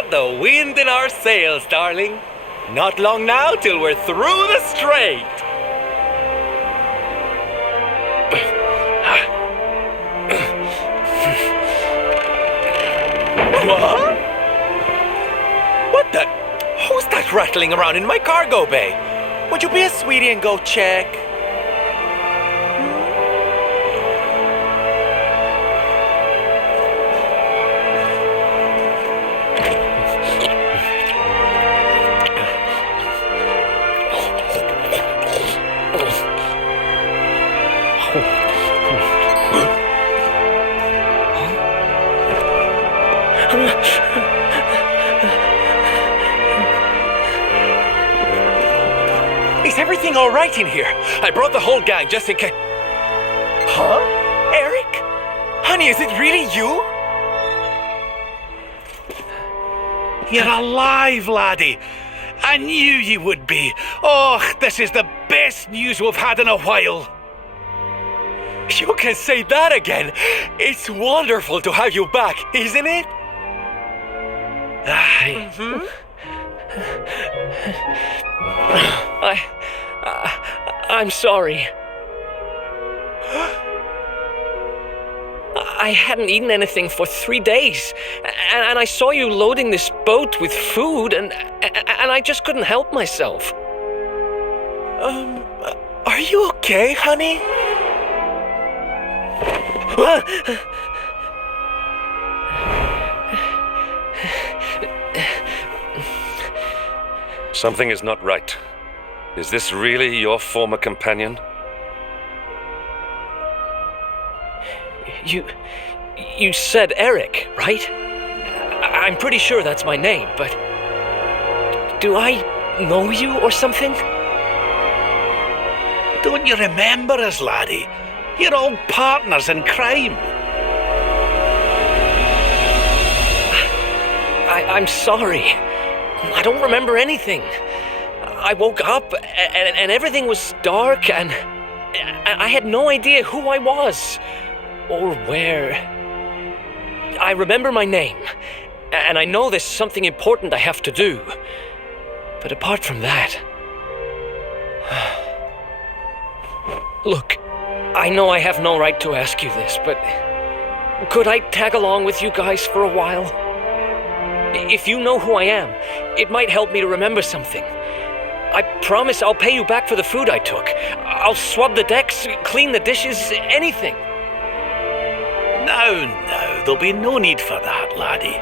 got the wind in our sails, darling. Not long now till we're through the strait. What? What the? Who's that rattling around in my cargo bay? Would you be a sweetie and go check? Is everything all right in here? I brought the whole gang just in case. Huh? Eric? Honey, is it really you? You're alive, laddie. I knew you would be. Oh, this is the best news we've had in a while. You can say that again. It's wonderful to have you back, isn't it? Aye. I'm sorry. I hadn't eaten anything for 3 days, and I saw you loading this boat with food, and I just couldn't help myself. Are you okay, honey? Something is not right. Is this really your former companion? You said Eric, right? I'm pretty sure that's my name, but do I know you or something? Don't you remember us, laddie? You're all partners in crime. I'm sorry. I don't remember anything. I woke up and everything was dark and I had no idea who I was or where. I remember my name and I know there's something important I have to do. But apart from that... Look, I know I have no right to ask you this, but could I tag along with you guys for a while? If you know who I am, it might help me to remember something. I promise I'll pay you back for the food I took. I'll swab the decks, clean the dishes, anything. No, there'll be no need for that, laddie.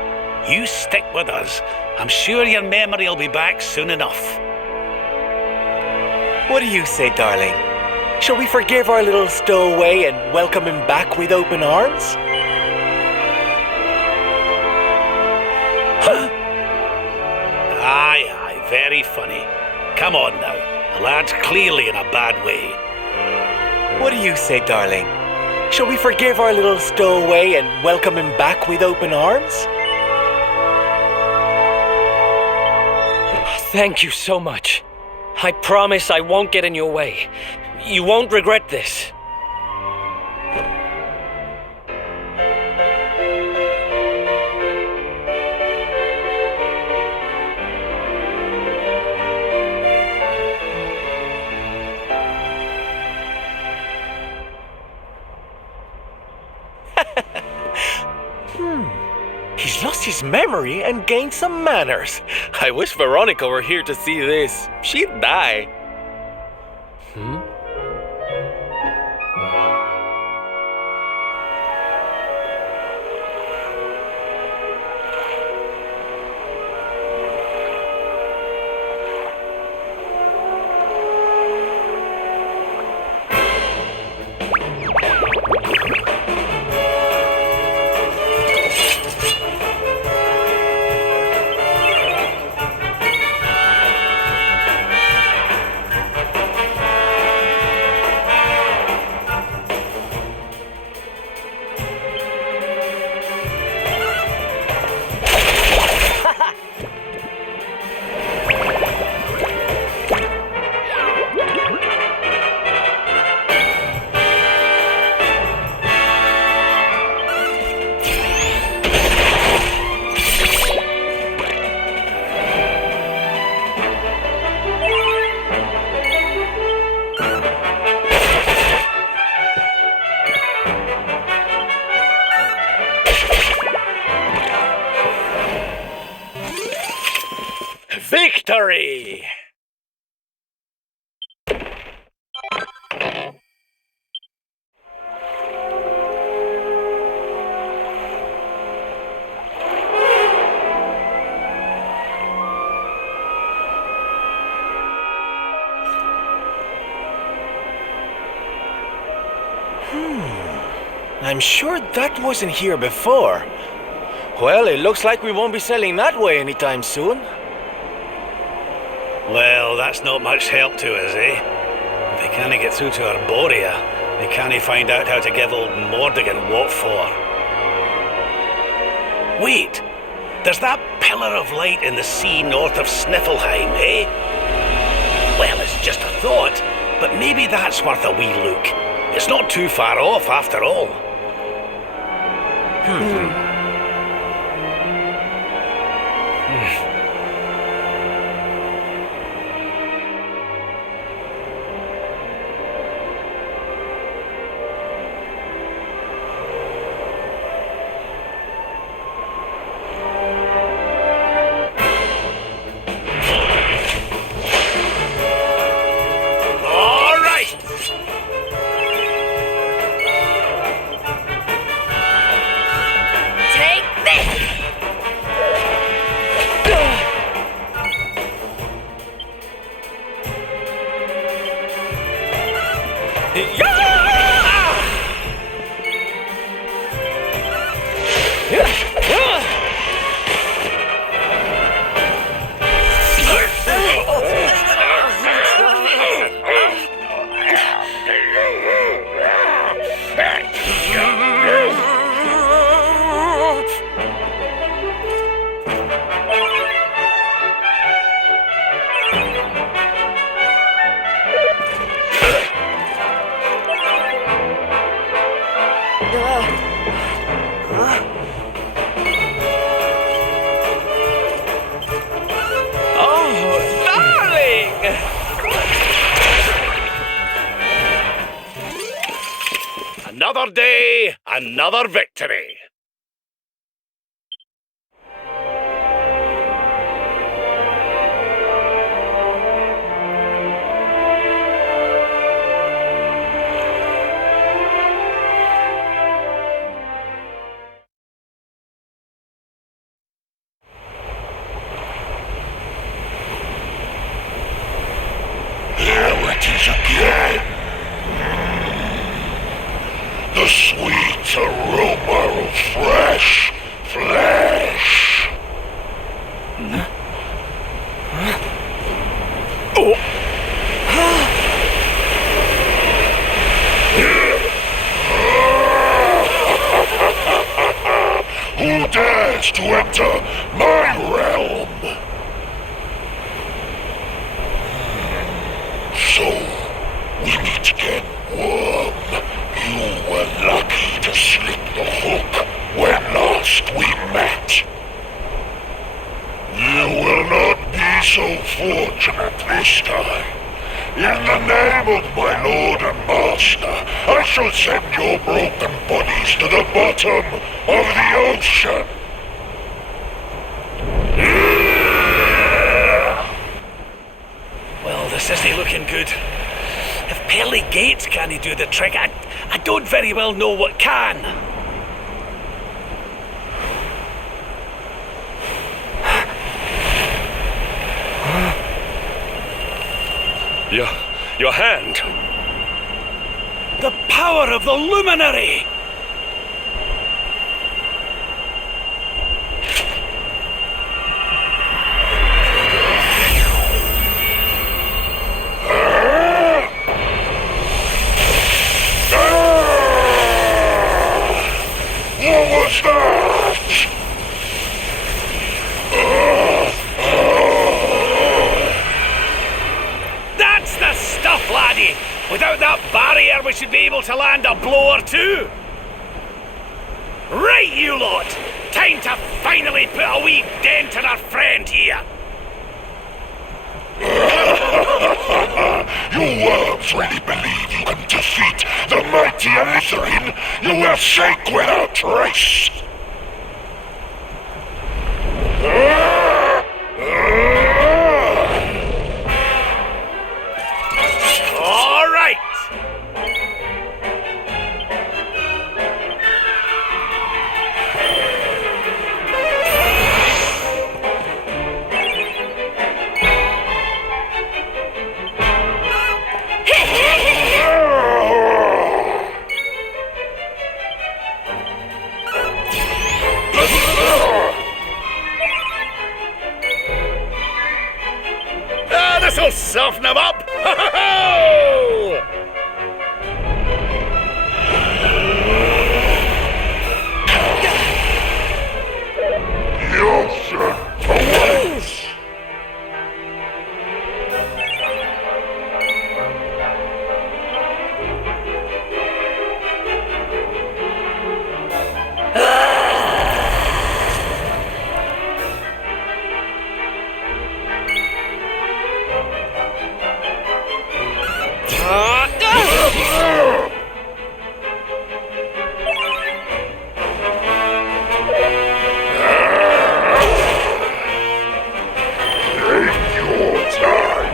You stick with us. I'm sure your memory will be back soon enough. What do you say, darling? Shall we forgive our little stowaway and welcome him back with open arms? Huh? Aye, very funny. Come on now. The lad's clearly in a bad way. What do you say, darling? Shall we forgive our little stowaway and welcome him back with open arms? Thank you so much. I promise I won't get in your way. You won't regret this. He's lost his memory and gained some manners. I wish Veronica were here to see this. She'd die. Victory! I'm sure that wasn't here before. Well, it looks like we won't be sailing that way anytime soon. Well, that's not much help to us, eh? If they can't get through to Arboria, they can't find out how to give old Mordigan what for. Wait! There's that pillar of light in the sea north of Sniflheim, eh? Well, it's just a thought, but maybe that's worth a wee look. It's not too far off, after all. Another day, another victory. Here it is again. The sweet aroma of fresh flesh. Who dares to enter my realm? So, we meet again, worm. You were lucky to slip the hook when last we met. You will not be so fortunate this time. In the name of my lord and master, I shall send your broken bodies to the bottom of the ocean. Well, this isn't looking good. If pearly gates can't do the trick, I don't very well know what can. Your hand. The power of the Luminary! What was that? That's the stuff, laddie! Without that barrier, we should be able to land a blow or two. Right, you lot! Time to finally put a wee dent in our friend here. You worms really believe you can defeat the mighty Alizarin? You will sink without trace! This'll soften him up! Ho ho ho! The ocean awaits! Take your time!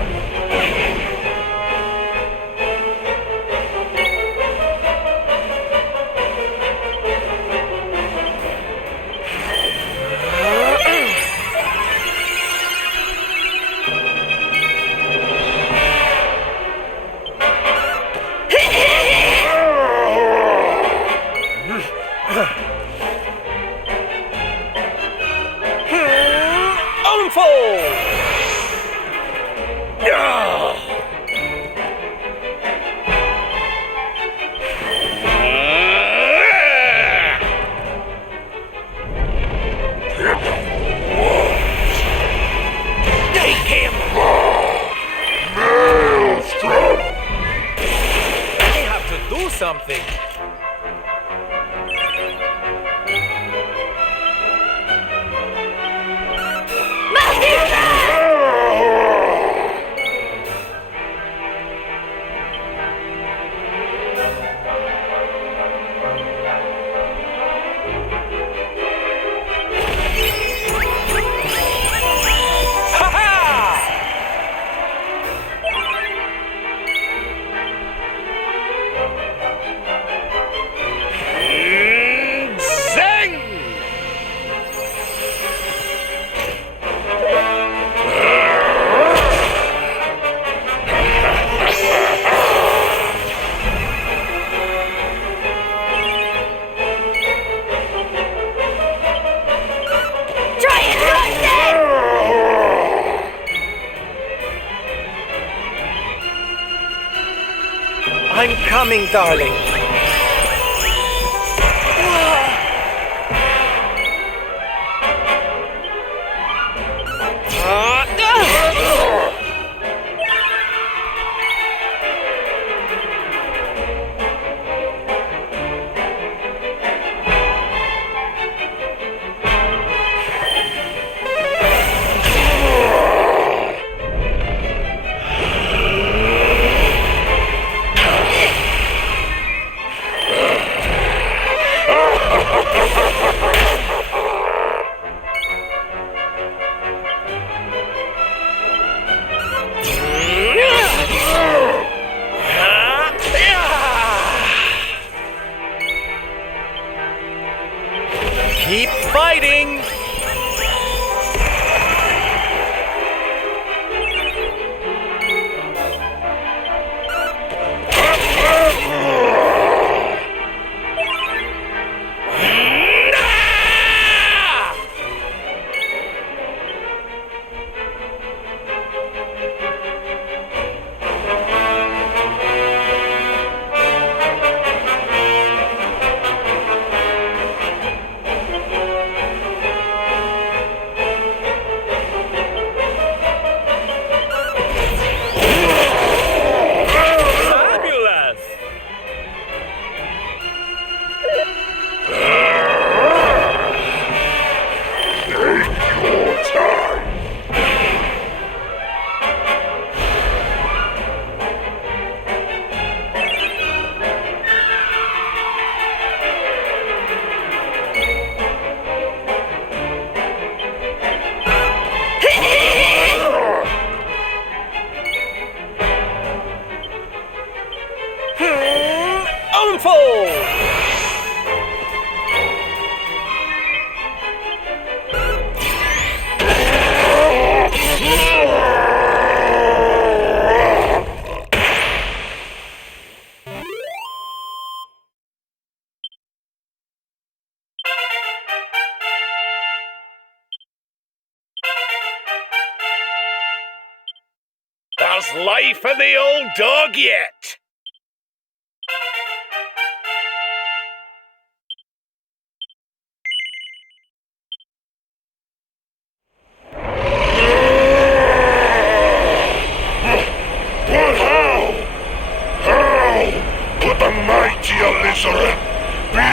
Maelstrom! I have to do something. I'm coming, darling. Keep fighting! There's life in the old dog yet. But how? How could the mighty Alizarin be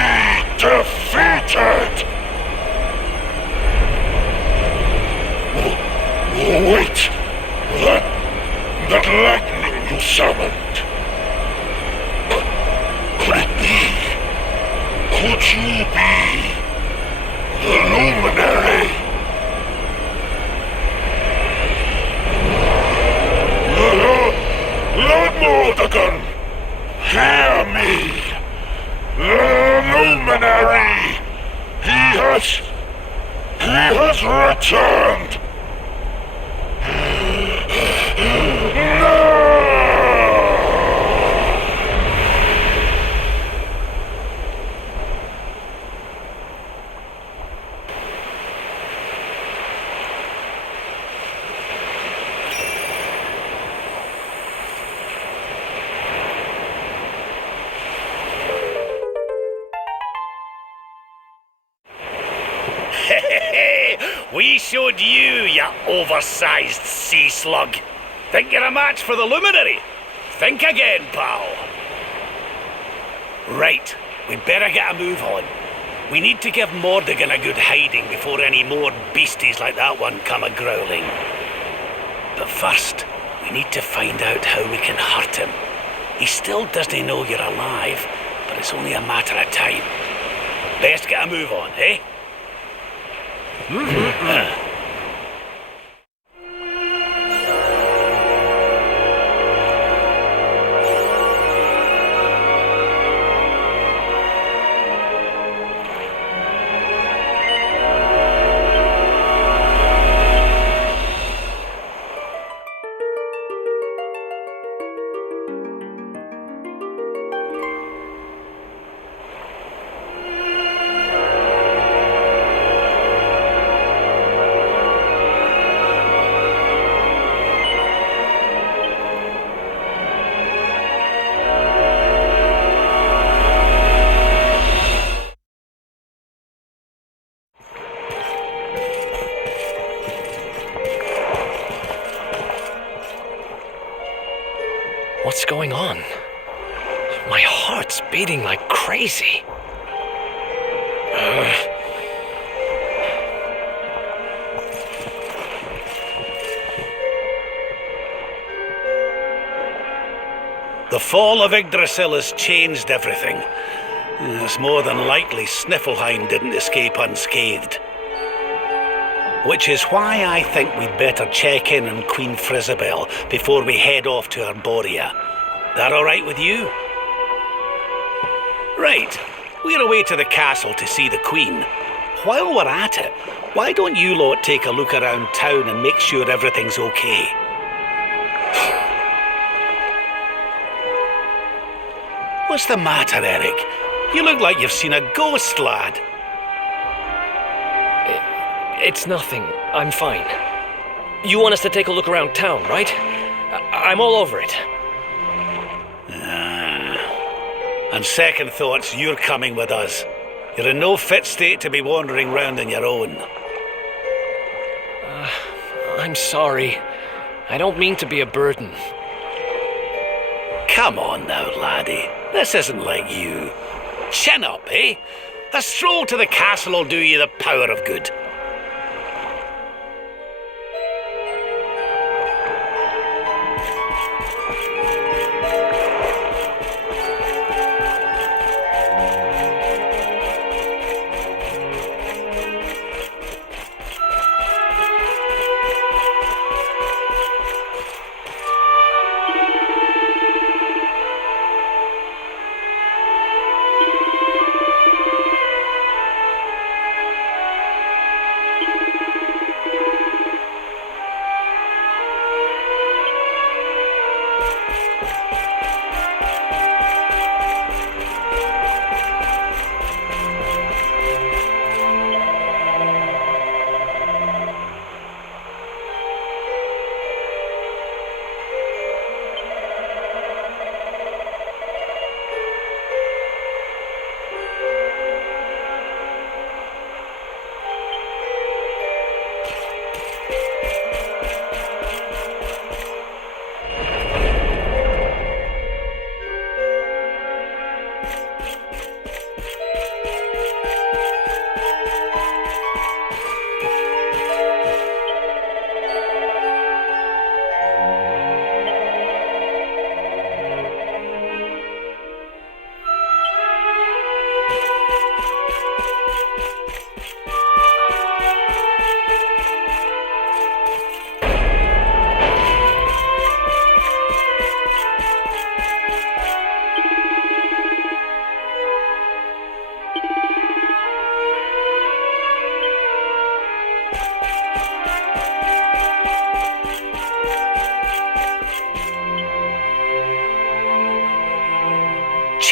defeated? Wait! That lightning you summoned. Could it be? Could you be the Luminary? Lord Mordegon, hear me! The Luminary! He has returned! We showed you, you oversized sea slug. Think you're a match for the Luminary? Think again, pal. Right, we'd better get a move on. We need to give Mordegon a good hiding before any more beasties like that one come a-growling. But first, we need to find out how we can hurt him. He still doesn't know you're alive, but it's only a matter of time. Best get a move on, eh? What's going on? My heart's beating like crazy. The fall of Yggdrasil has changed everything. It's more than likely Sniflheim didn't escape unscathed. Which is why I think we'd better check in on Queen Frizabel before we head off to Arboria. That all right with you? Right, we're away to the castle to see the Queen. While we're at it, why don't you lot take a look around town and make sure everything's okay? What's the matter, Eric? You look like you've seen a ghost, lad. It's nothing. I'm fine. You want us to take a look around town, right? I'm all over it. On second thoughts, you're coming with us. You're in no fit state to be wandering round on your own. I'm sorry. I don't mean to be a burden. Come on now, laddie. This isn't like you. Chin up, eh? A stroll to the castle will do you the power of good.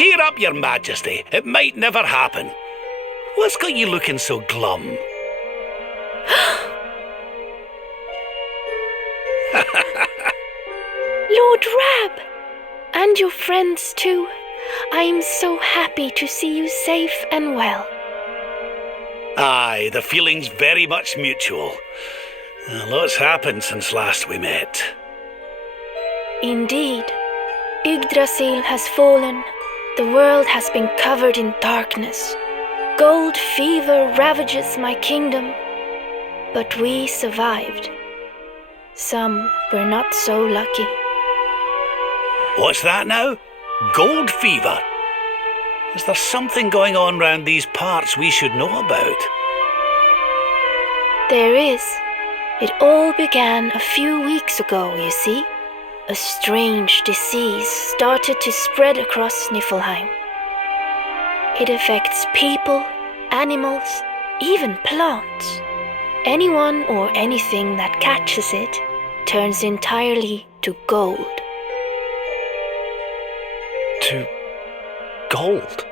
Cheer up, Your Majesty. It might never happen. What's got you looking so glum? Lord Rab! And your friends too. I am so happy to see you safe and well. Aye, the feeling's very much mutual. A lot's happened since last we met. Indeed. Yggdrasil has fallen. The world has been covered in darkness. Gold fever ravages my kingdom. But we survived. Some were not so lucky. What's that now? Gold fever? Is there something going on round these parts we should know about? There is. It all began a few weeks ago, you see. A strange disease started to spread across Sniflheim. It affects people, animals, even plants. Anyone or anything that catches it turns entirely to gold. To gold?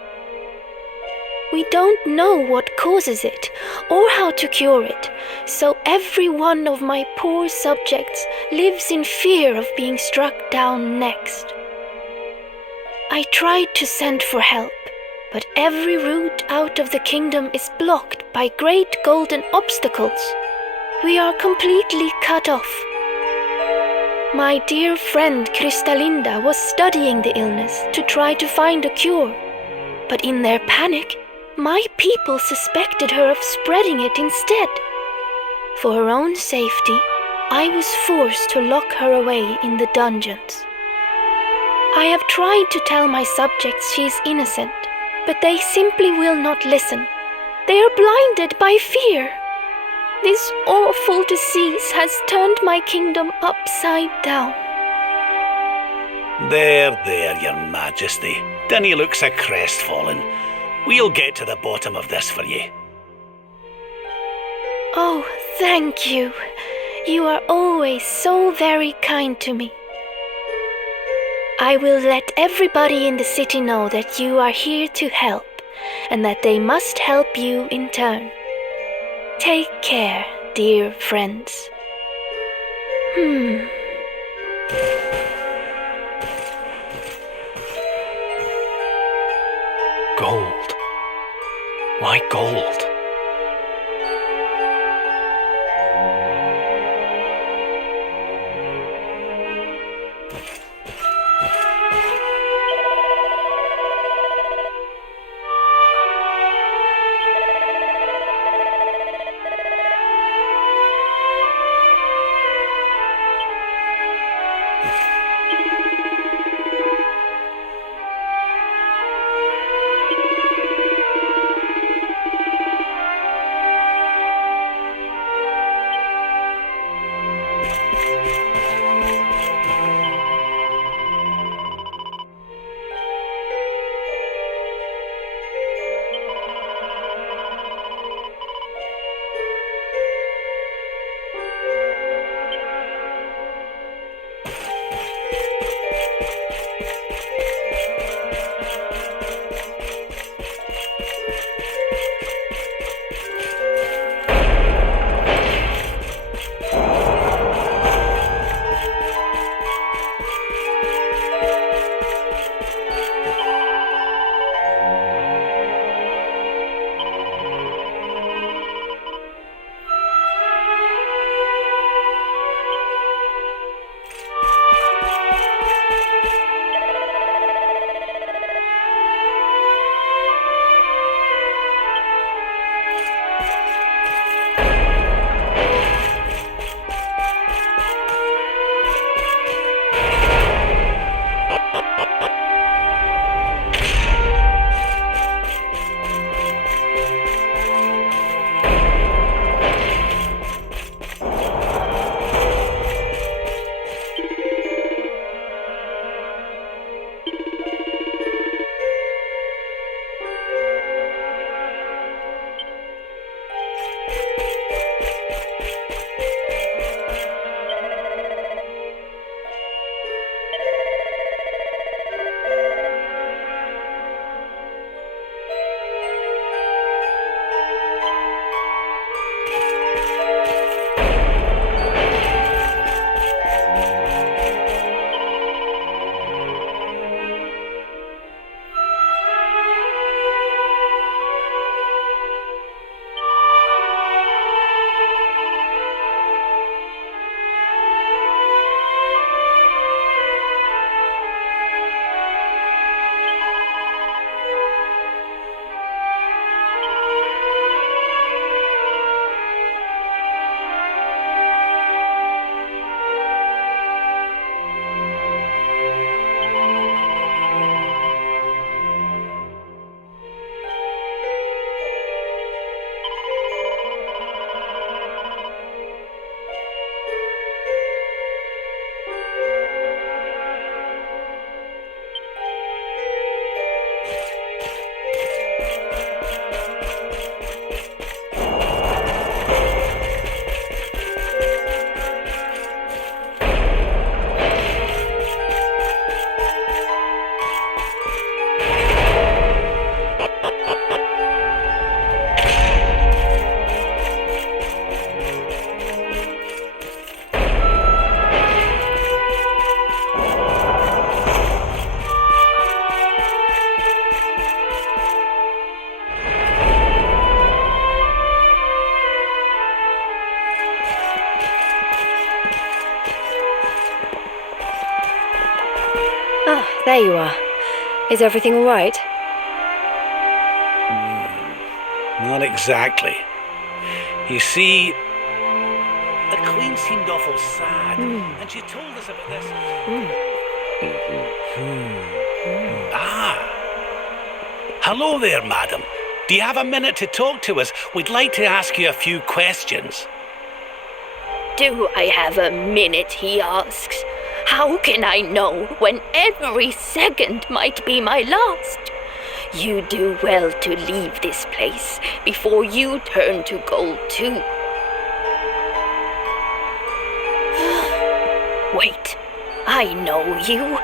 We don't know what causes it or how to cure it, so every one of my poor subjects lives in fear of being struck down next. I tried to send for help, but every route out of the kingdom is blocked by great golden obstacles. We are completely cut off. My dear friend Kristalinda was studying the illness to try to find a cure, but in their panic, my people suspected her of spreading it instead. For her own safety, I was forced to lock her away in the dungeons. I have tried to tell my subjects she is innocent, but they simply will not listen. They are blinded by fear. This awful disease has turned my kingdom upside down. There, Your Majesty. Dinna look so crestfallen. We'll get to the bottom of this for you. Oh, thank you. You are always so very kind to me. I will let everybody in the city know that you are here to help, and that they must help you in turn. Take care, dear friends. Gold. Why gold? There you are. Is everything all right? Not exactly. You see, the Queen seemed awful sad, and she told us about this. Ah. Hello there, madam. Do you have a minute to talk to us? We'd like to ask you a few questions. Do I have a minute, he asks. How can I know when every second might be my last? You do well to leave this place before you turn to gold too. Wait, I know you.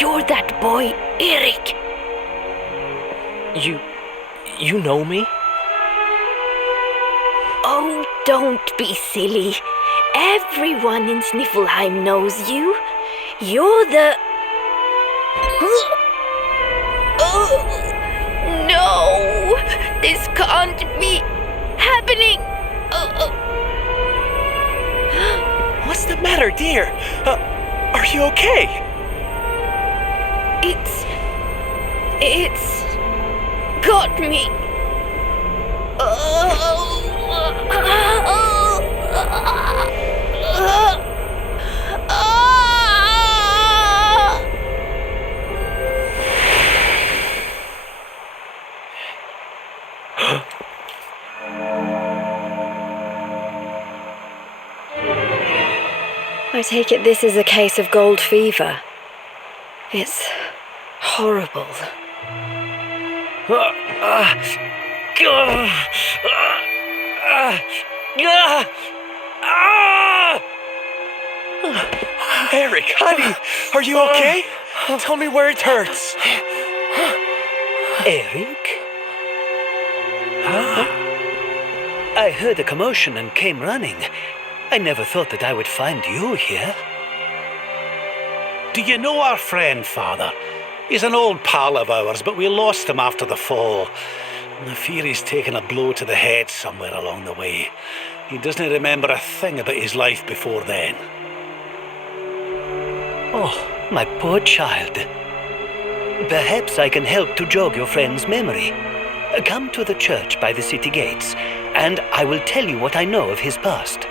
You're that boy, Eric. You know me? Oh, don't be silly. Everyone in Sniflheim knows you. You're the... Oh, no! This can't be happening! What's the matter, dear? Are you okay? It's got me. I take it this is a case of gold fever. It's horrible. Eric, honey, are you okay? Tell me where it hurts. Eric? I heard a commotion and came running. I never thought that I would find you here. Do you know our friend, Father? He's an old pal of ours, but we lost him after the fall. I fear he's taken a blow to the head somewhere along the way. He doesn't remember a thing about his life before then. Oh, my poor child. Perhaps I can help to jog your friend's memory. Come to the church by the city gates, and I will tell you what I know of his past.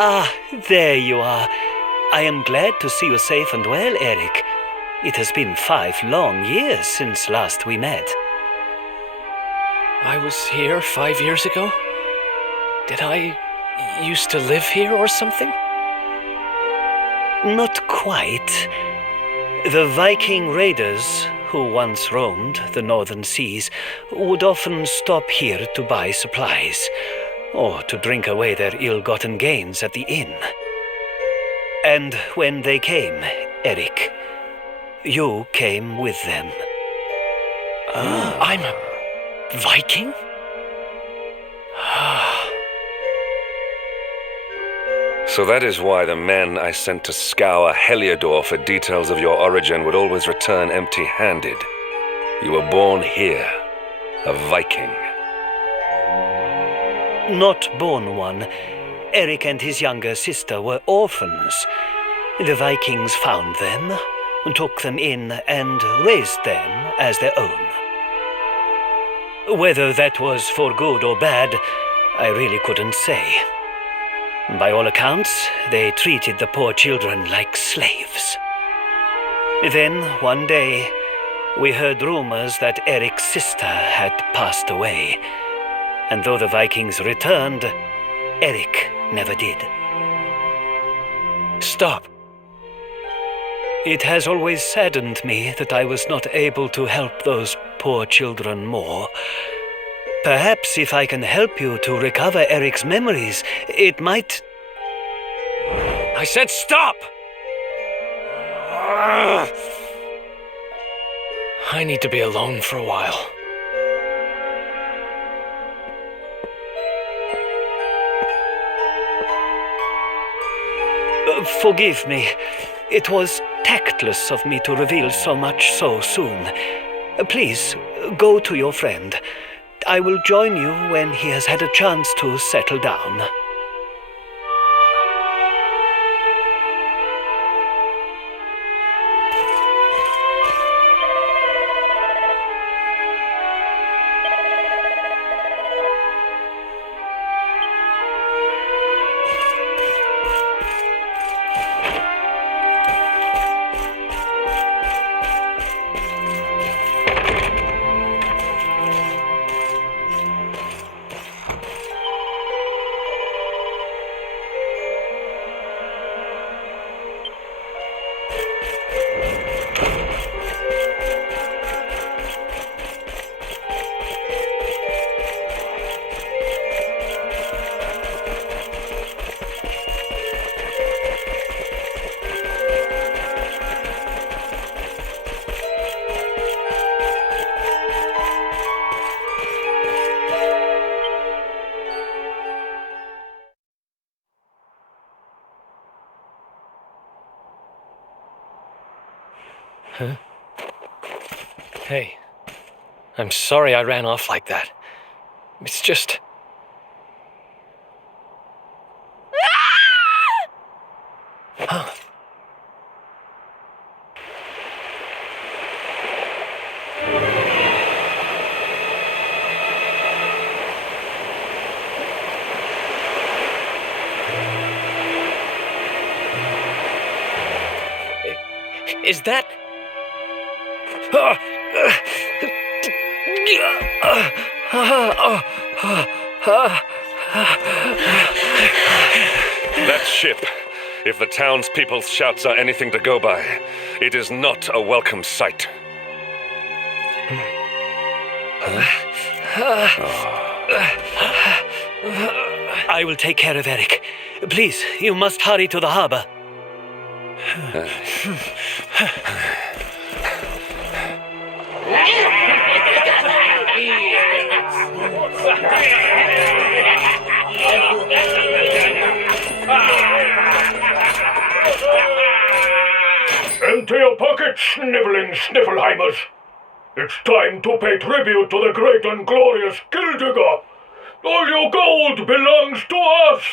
Ah, there you are. I am glad to see you safe and well, Eric. It has been 5 long years since last we met. I was here 5 years ago? Did I used to live here or something? Not quite. The Viking raiders, who once roamed the northern seas, would often stop here to buy supplies, or to drink away their ill-gotten gains at the inn. And when they came, Eric, you came with them. I'm a Viking? So that is why the men I sent to scour Heliodor for details of your origin would always return empty-handed. You were born here, a Viking. Not born one. Eric and his younger sister were orphans. The Vikings found them, took them in, and raised them as their own. Whether that was for good or bad, I really couldn't say. By all accounts, they treated the poor children like slaves. Then, one day, we heard rumors that Eric's sister had passed away. And though the Vikings returned, Eric never did. Stop. It has always saddened me that I was not able to help those poor children more. Perhaps if I can help you to recover Eric's memories, it might... I said stop! I need to be alone for a while. Forgive me. It was tactless of me to reveal so much so soon. Please, go to your friend. I will join you when he has had a chance to settle down. Huh? Hey, I'm sorry I ran off like that. It's just... Huh. Is that... That ship, if the townspeople's shouts are anything to go by, it is not a welcome sight. I will take care of Eric. Please, you must hurry to the harbor. Empty your pockets, sniveling Sniflheimers. It's time to pay tribute to the great and glorious Gyldygga. All your gold belongs to us.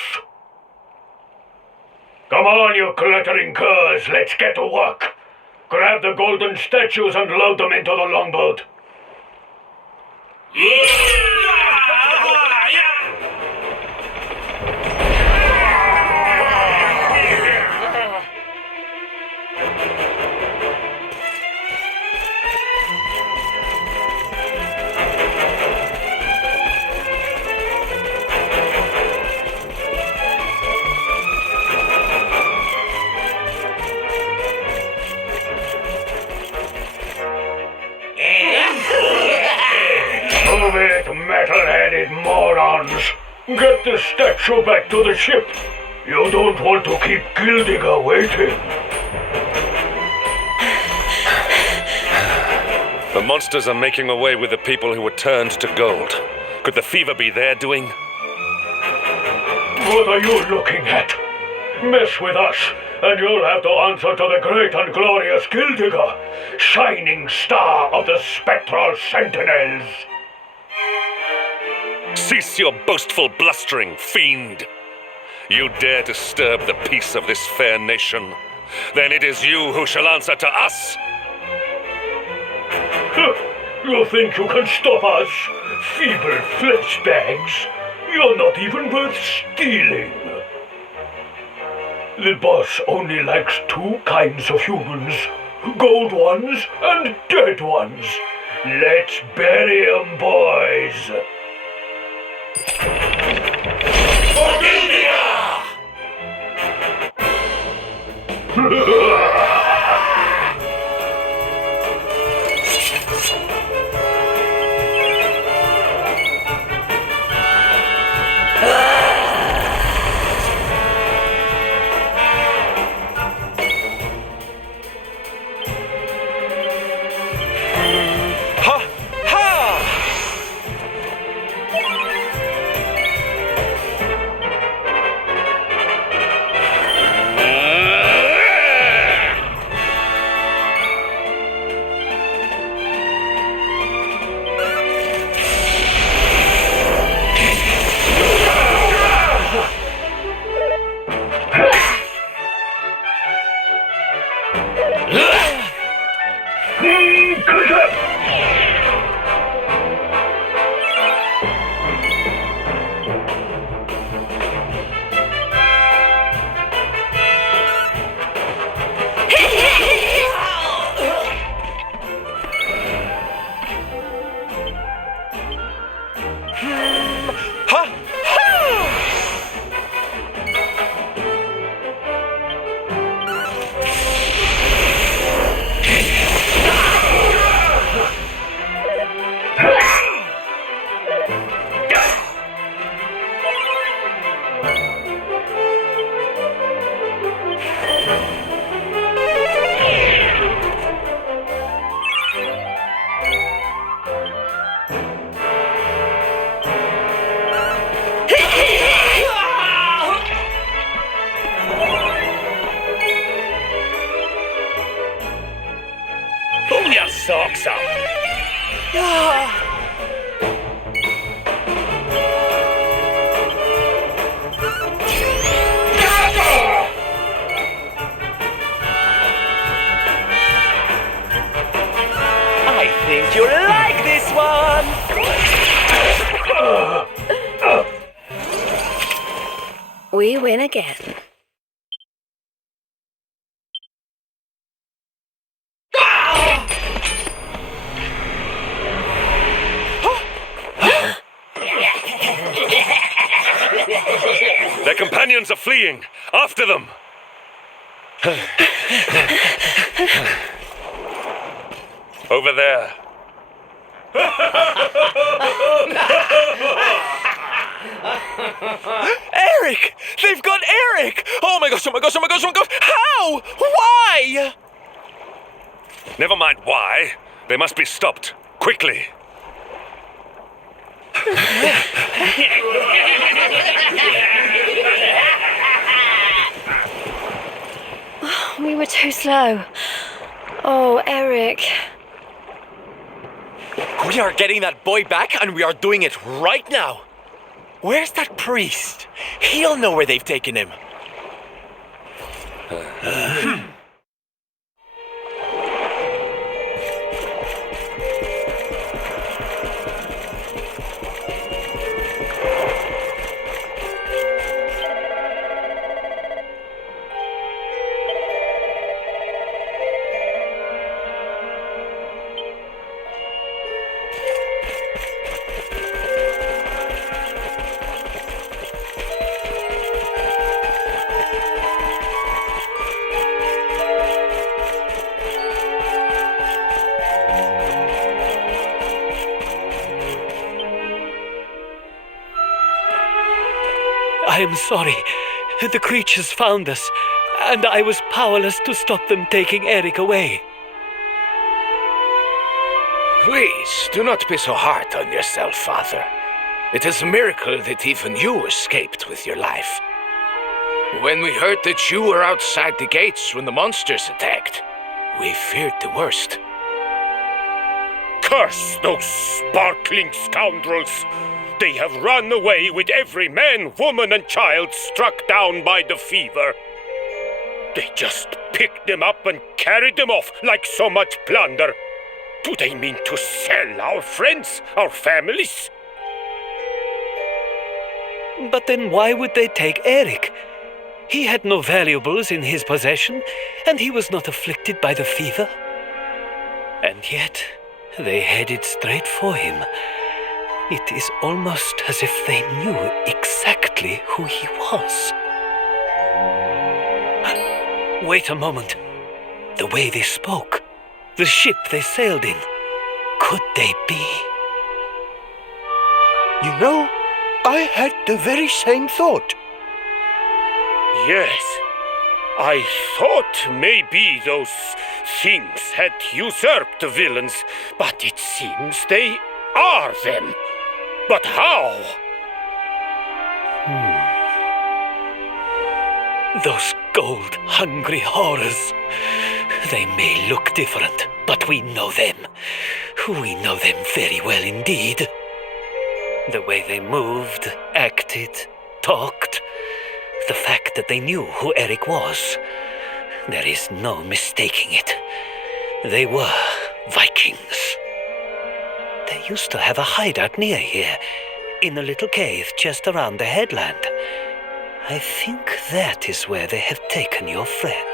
Come on, you glittering curs, let's get to work. Grab the golden statues and load them into the longboat. Move it, metal-headed morons! Get the statue back to the ship! You don't want to keep Gyldygga waiting! The monsters are making away with the people who were turned to gold. Could the fever be their doing? What are you looking at? Mess with us, and you'll have to answer to the great and glorious Gyldygga, shining star of the spectral sentinels! Cease your boastful blustering, fiend! You dare disturb the peace of this fair nation? Then it is you who shall answer to us! You think you can stop us? Feeble flesh bags? You're not even worth stealing! The boss only likes two kinds of humans, gold ones and dead ones. Let's bury 'em, boys! Pull your socks up. I think you'll like this one! We win again. Their companions are fleeing. After them. Over there. Eric! They've got Eric! Oh my gosh, oh my gosh, oh my gosh, oh my gosh! How? Why? Never mind why. They must be stopped. Quickly. We were too slow. Oh, Eric. We are getting that boy back, and we are doing it right now. Where's that priest? He'll know where they've taken him. I am sorry. The creatures found us, and I was powerless to stop them taking Eric away. Please, do not be so hard on yourself, Father. It is a miracle that even you escaped with your life. When we heard that you were outside the gates when the monsters attacked, we feared the worst. Curse those sparkling scoundrels! They have run away with every man, woman, and child struck down by the fever. They just picked them up and carried them off like so much plunder. Do they mean to sell our friends, our families? But then why would they take Eric? He had no valuables in his possession, and he was not afflicted by the fever. And yet, they headed straight for him. It is almost as if they knew exactly who he was. Wait a moment. The way they spoke, the ship they sailed in, could they be? You know, I had the very same thought. Yes. I thought maybe those things had usurped the villains, but it seems they are them. But how? Those gold-hungry horrors. They may look different, but we know them. We know them very well indeed. The way they moved, acted, talked. The fact that they knew who Eric was. There is no mistaking it. They were Vikings. They used to have a hideout near here, in a little cave just around the headland. I think that is where they have taken your friend.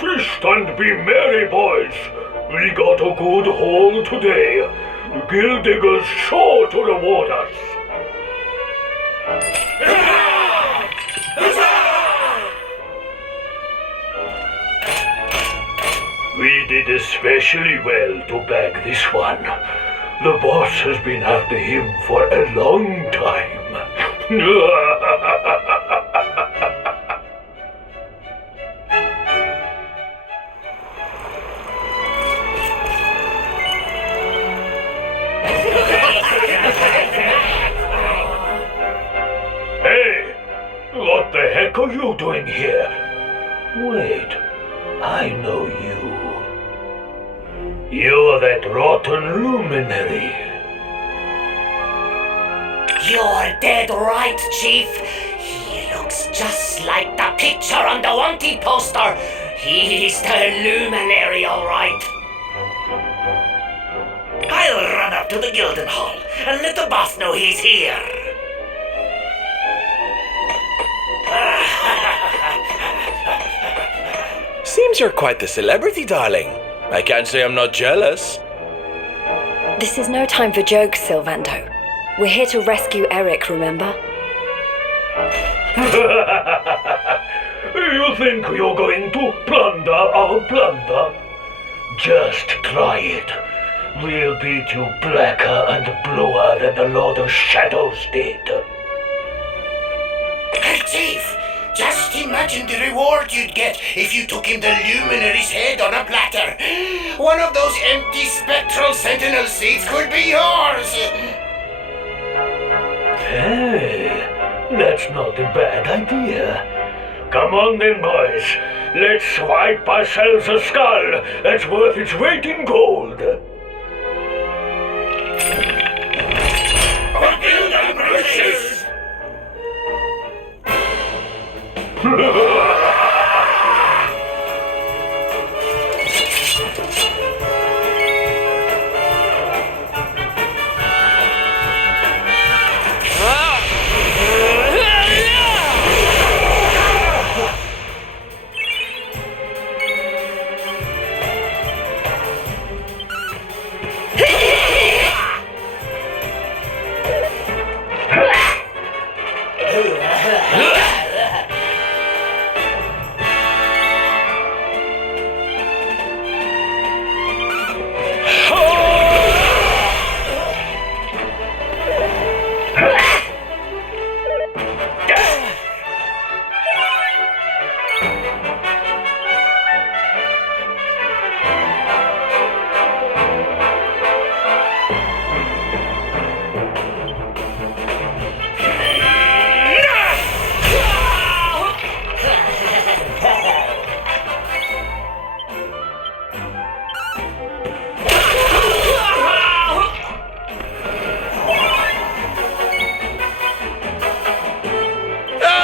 Feast and be merry, boys. We got a good haul today. Gyldygga's sure to reward us. We did especially well to bag this one. The boss has been after him for a long time. Hey, what the heck are you doing here? Wait, I know you. You're that rotten Luminary. You're dead right, Chief. He looks just like the picture on the wanted poster. He's the Luminary, all right. I'll run up to the Gyldenhal and let the boss know he's here. Seems you're quite the celebrity, darling. I can't say I'm not jealous. This is no time for jokes, Sylvando. We're here to rescue Eric, remember? You think you're going to plunder our plunder? Just try it. We'll beat you blacker and bluer than the Lord of Shadows did. Hey, Chief! Just imagine the reward you'd get if you took him the Luminary's head on a platter. One of those empty spectral Sentinel seats could be yours. Hey, that's not a bad idea. Come on then, boys. Let's swipe ourselves a skull that's worth its weight in gold.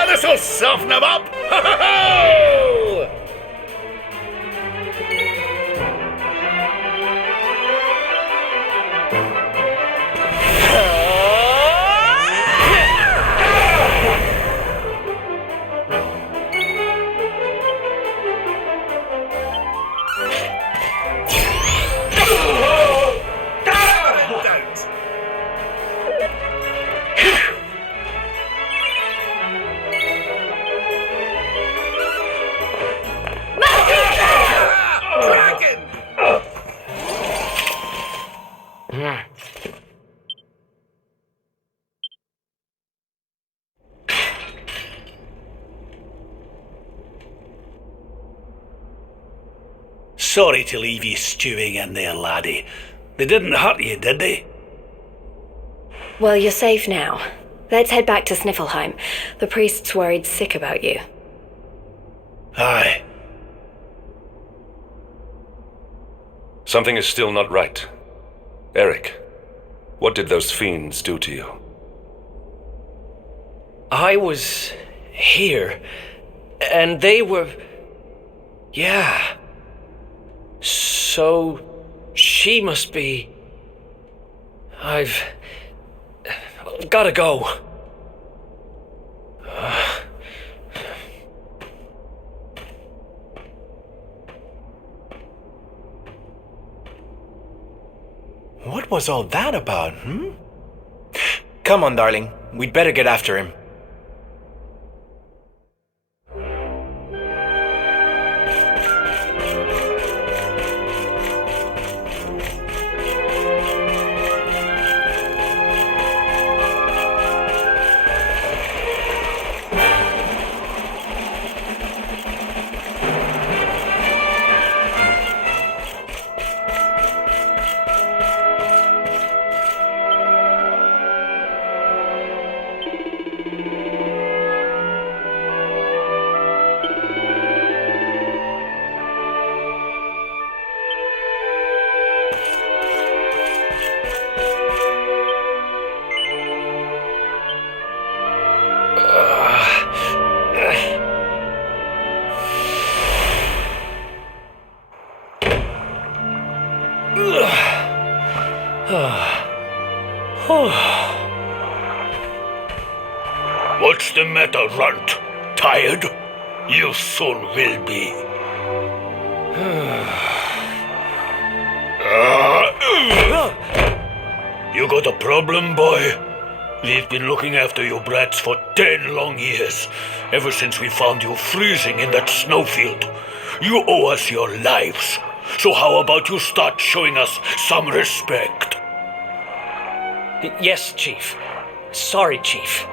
This'll soften them up! Ho-ho-ho! Sorry to leave you stewing in there, laddie. They didn't hurt you, did they? Well, you're safe now. Let's head back to Sniflheim. The priest's worried sick about you. Aye. Something is still not right. Eric, what did those fiends do to you? I was here, and they were... Yeah. So, she must be... I've gotta go. What was all that about, Come on, darling. We'd better get after him. What's the matter, runt? Tired? You soon will be. You got a problem, boy? We've been looking after you brats for 10 long years, ever since we found you freezing in that snowfield. You owe us your lives, so how about you start showing us some respect? Yes, Chief. Sorry, Chief.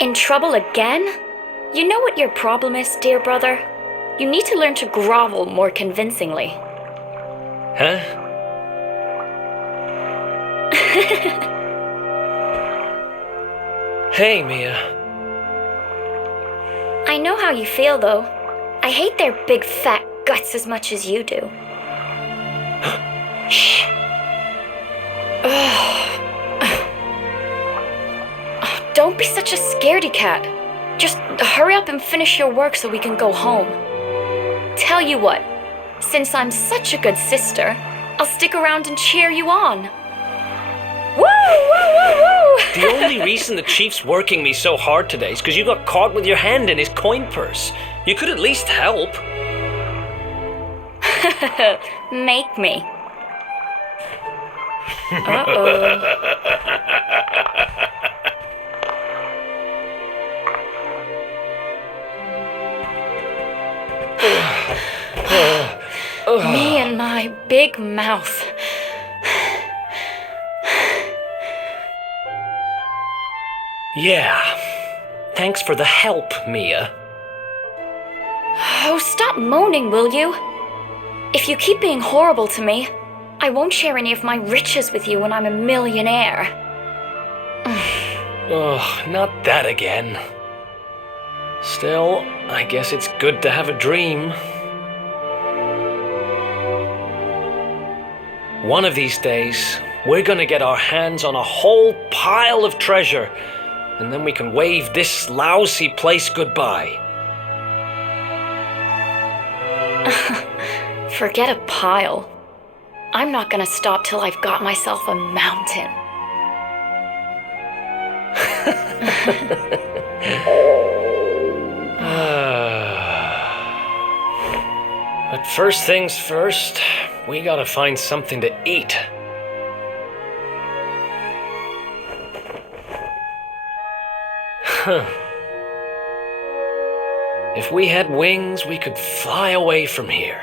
In trouble again? You know what your problem is, dear brother? You need to learn to grovel more convincingly. Huh? Hey, Mia. I know how you feel, though. I hate their big fat guts as much as you do. Shh. Don't be such a scaredy cat. Just hurry up and finish your work so we can go home. Tell you what, since I'm such a good sister, I'll stick around and cheer you on. Woo! Woo! Woo! Woo! The only reason the chief's working me so hard today is because you got caught with your hand in his coin purse. You could at least help. Make me. Uh-oh. Me and my big mouth. Yeah. Thanks for the help, Mia. Oh, stop moaning, will you? If you keep being horrible to me, I won't share any of my riches with you when I'm a millionaire. Ugh, not that again. Still, I guess it's good to have a dream. One of these days, we're gonna get our hands on a whole pile of treasure, and then we can wave this lousy place goodbye. Forget a pile. I'm not gonna stop till I've got myself a mountain. But first things first, we gotta find something to eat. Huh. If we had wings, we could fly away from here.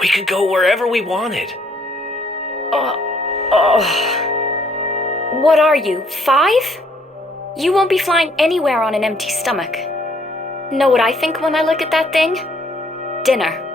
We could go wherever we wanted. What are you, 5? You won't be flying anywhere on an empty stomach. Know what I think when I look at that thing? Dinner.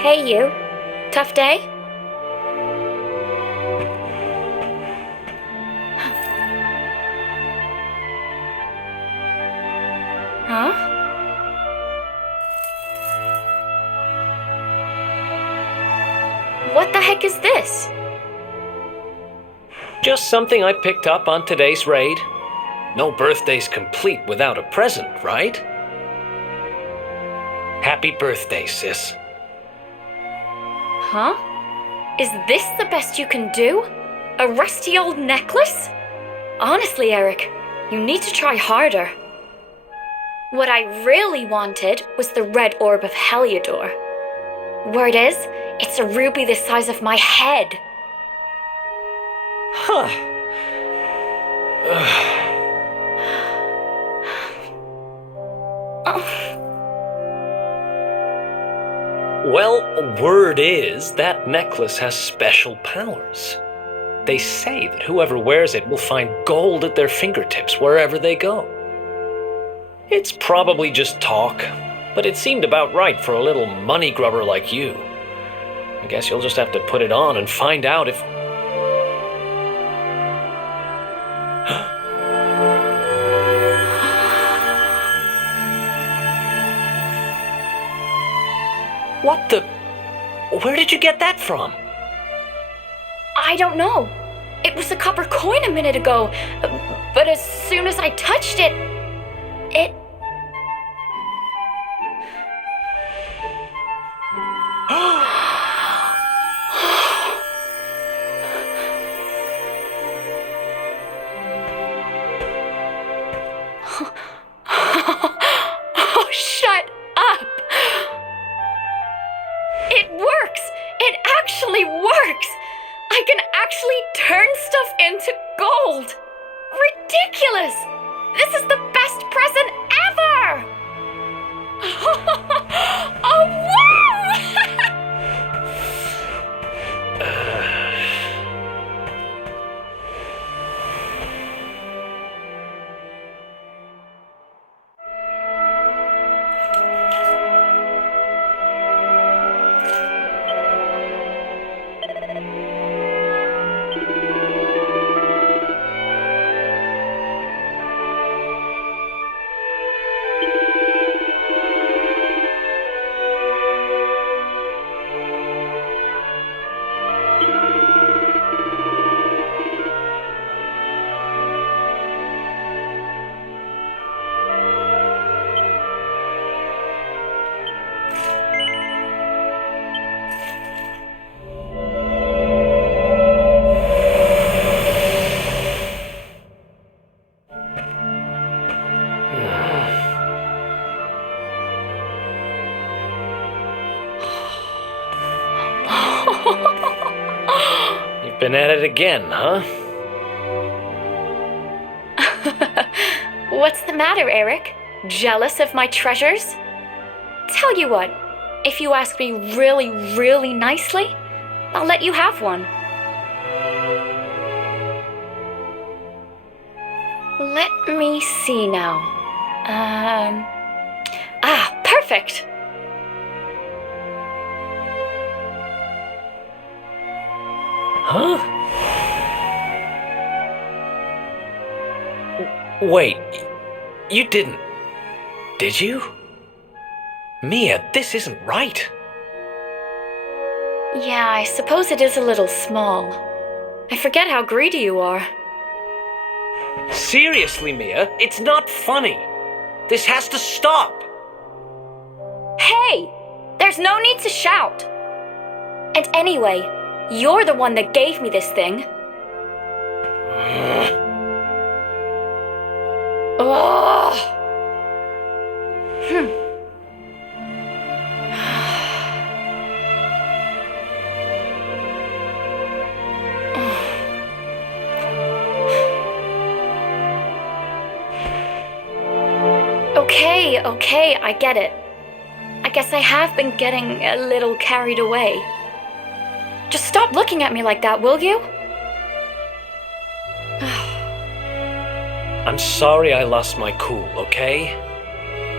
Hey, you. Tough day? Huh? What the heck is this? Just something I picked up on today's raid. No birthday's complete without a present, right? Happy birthday, sis. Huh? Is this the best you can do? A rusty old necklace? Honestly, Eric, you need to try harder. What I really wanted was the red orb of Heliodor. Word is, it's a ruby the size of my head. Huh. Well, word is that necklace has special powers. They say that whoever wears it will find gold at their fingertips wherever they go. It's probably just talk, but it seemed about right for a little money grubber like you. I guess you'll just have to put it on and find out if... What the... Where did you get that from? I don't know. It was a copper coin a minute ago, but as soon as I touched it, Oh, shut up! It works! It actually works! I can actually turn stuff into gold! Ridiculous! This is the best present ever! Oh, wow! You've been at it again, huh? What's the matter, Eric? Jealous of my treasures? Tell you what, if you ask me really, really nicely, I'll let you have one. Let me see now. Perfect! Huh? Wait, you didn't, did you? Mia, this isn't right. Yeah, I suppose it is a little small. I forget how greedy you are. Seriously, Mia, it's not funny. This has to stop. Hey! There's no need to shout. And anyway, you're the one that gave me this thing. Oh. Okay, I get it. I guess I have been getting a little carried away. Just stop looking at me like that, will you? I'm sorry I lost my cool, okay?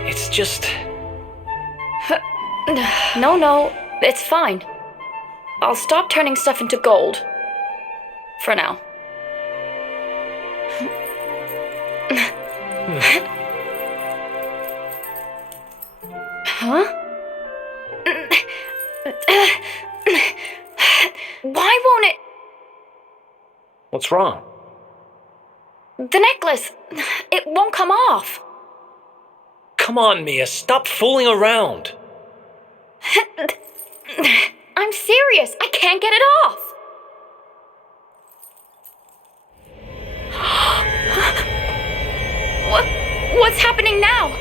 It's just... No, it's fine. I'll stop turning stuff into gold. For now. Huh? Why won't it... What's wrong? The necklace, it won't come off. Come on, Mia, stop fooling around. I'm serious, I can't get it off. What's happening now?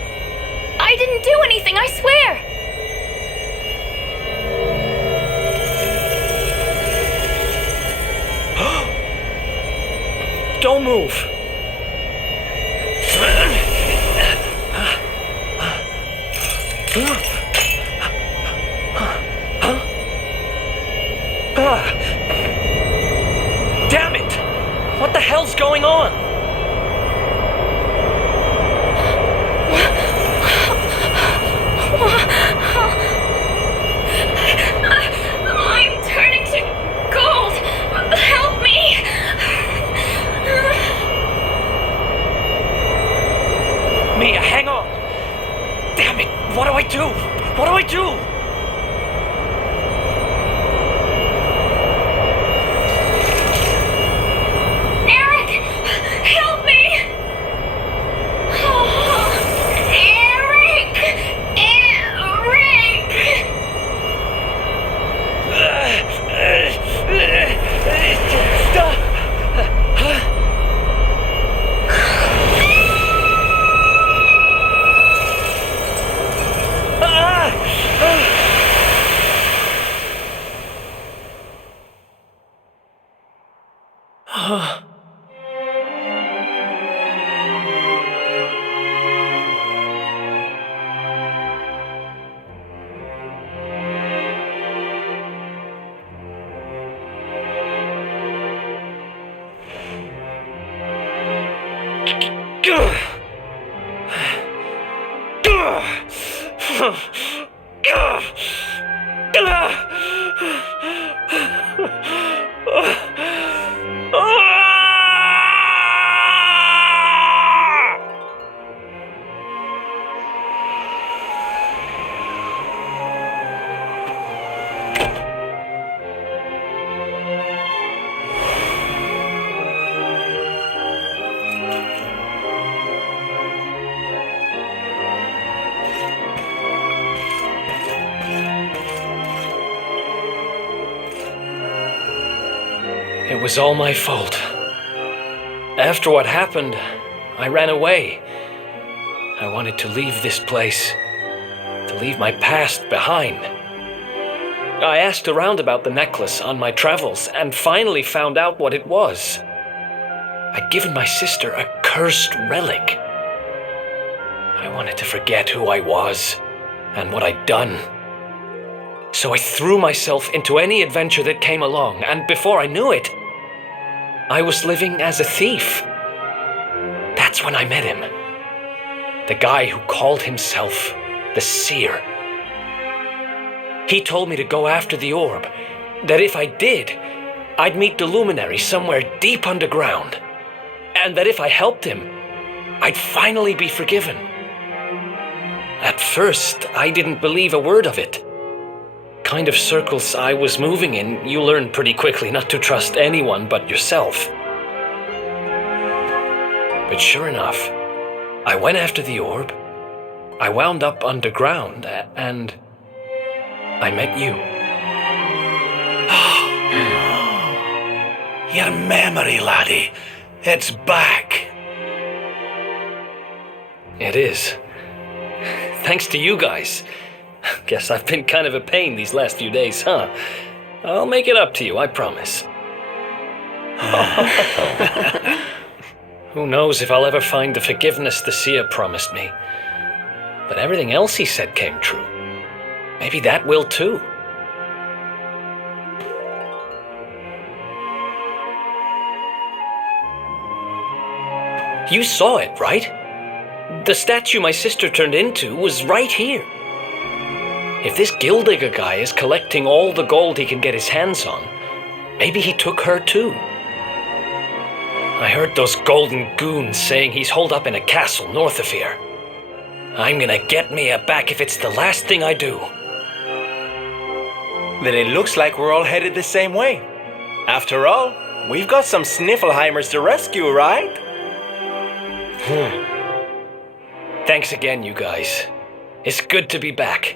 I didn't do anything, I swear. Don't move. Damn it! What the hell's going on? I'm turning to gold. Help me! Mia, hang on! Damn it! What do I do? What do I do? Eric! Help me! Oh, Eric! Stop! It was all my fault. After what happened, I ran away. I wanted to leave this place, to leave my past behind. I asked around about the necklace on my travels and finally found out what it was. I'd given my sister a cursed relic. I wanted to forget who I was and what I'd done. So I threw myself into any adventure that came along, and before I knew it, I was living as a thief. That's when I met him. The guy who called himself the Seer. He told me to go after the orb, that if I did, I'd meet the Luminary somewhere deep underground, and that if I helped him, I'd finally be forgiven. At first, I didn't believe a word of it. Kind of circles I was moving in, you learn pretty quickly not to trust anyone but yourself. But sure enough, I went after the orb, I wound up underground, and I met you. Your memory, laddie. It's back. It is. Thanks to you guys. Guess I've been kind of a pain these last few days, huh? I'll make it up to you, I promise. Who knows if I'll ever find the forgiveness the Seer promised me. But everything else he said came true. Maybe that will too. You saw it, right? The statue my sister turned into was right here. If this Gyldygga guy is collecting all the gold he can get his hands on, maybe he took her too. I heard those golden goons saying he's holed up in a castle north of here. I'm gonna get Mia back if it's the last thing I do. Then it looks like we're all headed the same way. After all, we've got some Sniflheimers to rescue, right? Thanks again, you guys. It's good to be back.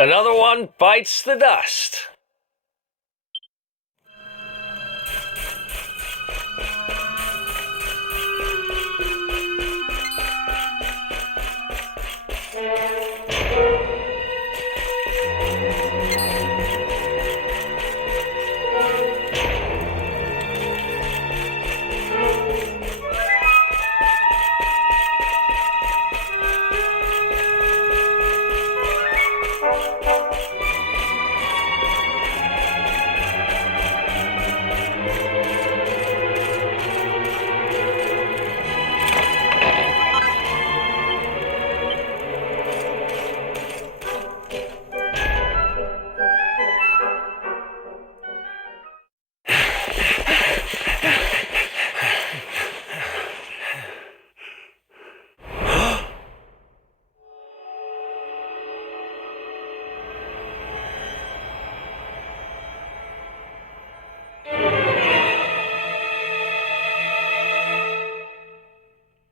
Another one bites the dust.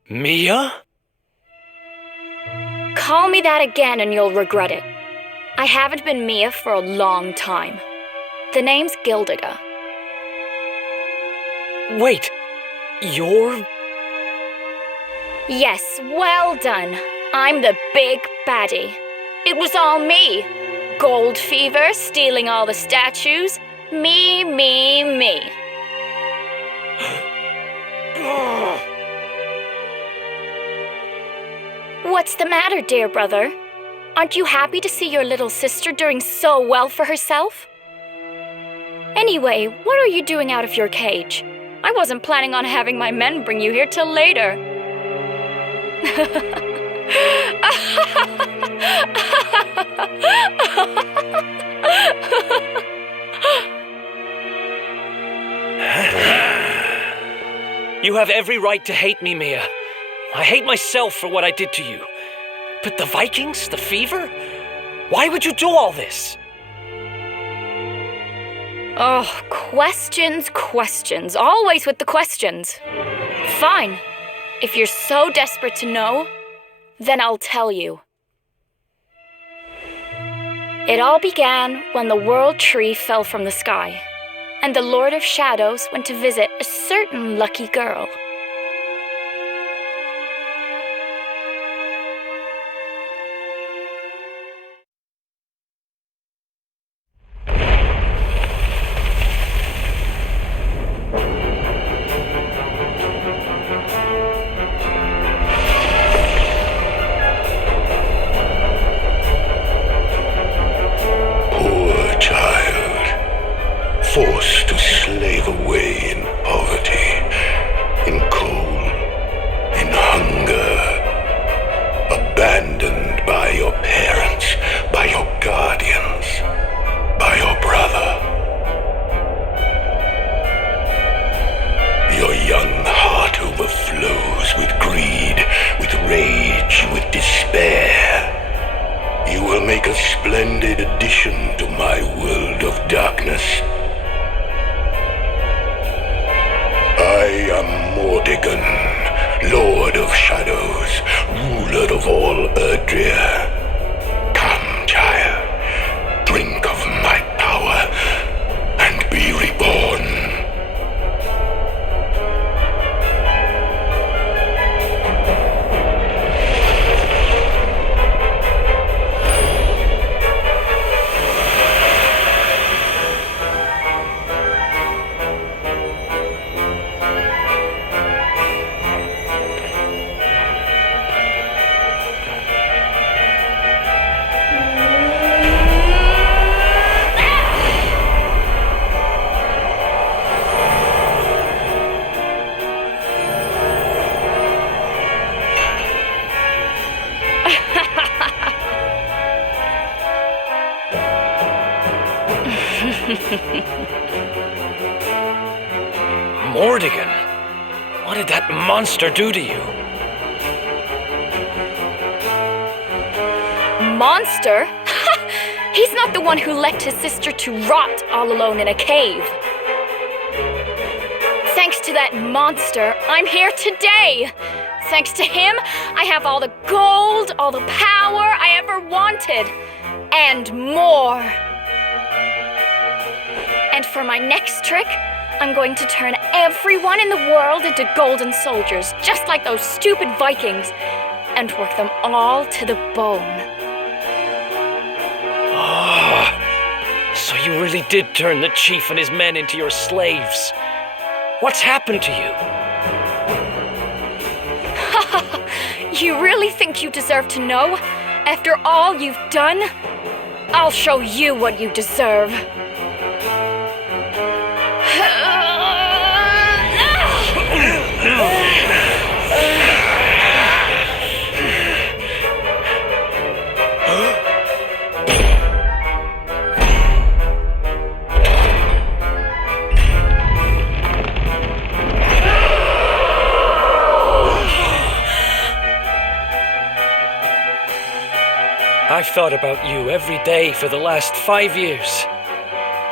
Mia? Call me that again and you'll regret it. I haven't been Mia for a long time. The name's Gyldygga. Wait, you're... Yes, well done. I'm the big baddie. It was all me. Gold fever, stealing all the statues. Me. What's the matter, dear brother? Aren't you happy to see your little sister doing so well for herself? Anyway, what are you doing out of your cage? I wasn't planning on having my men bring you here till later. You have every right to hate me, Mia. I hate myself for what I did to you. But the Vikings? The fever? Why would you do all this? Oh, questions. Always with the questions. Fine. If you're so desperate to know, then I'll tell you. It all began when the World Tree fell from the sky, and the Lord of Shadows went to visit a certain lucky girl. Forced to slave away in poverty, in cold, in hunger, abandoned by your parents, by your guardians, by your brother. Your young heart overflows with greed, with rage, with despair. You will make a splendid addition to my world of darkness. I am Mordegon, Lord of Shadows, ruler of all Erdrea. Come, child, drink of my power, and be reborn. Mordegon, what did that monster do to you? Monster? He's not the one who left his sister to rot all alone in a cave. Thanks to that monster, I'm here today. Thanks to him, I have all the gold, all the power I ever wanted. and more. And for my next trick, I'm going to turn everyone in the world into golden soldiers, just like those stupid Vikings, and work them all to the bone. So you really did turn the chief and his men into your slaves. What's happened to you? You really think you deserve to know? After all you've done? I'll show you what you deserve. I've thought about you every day for the last 5 years.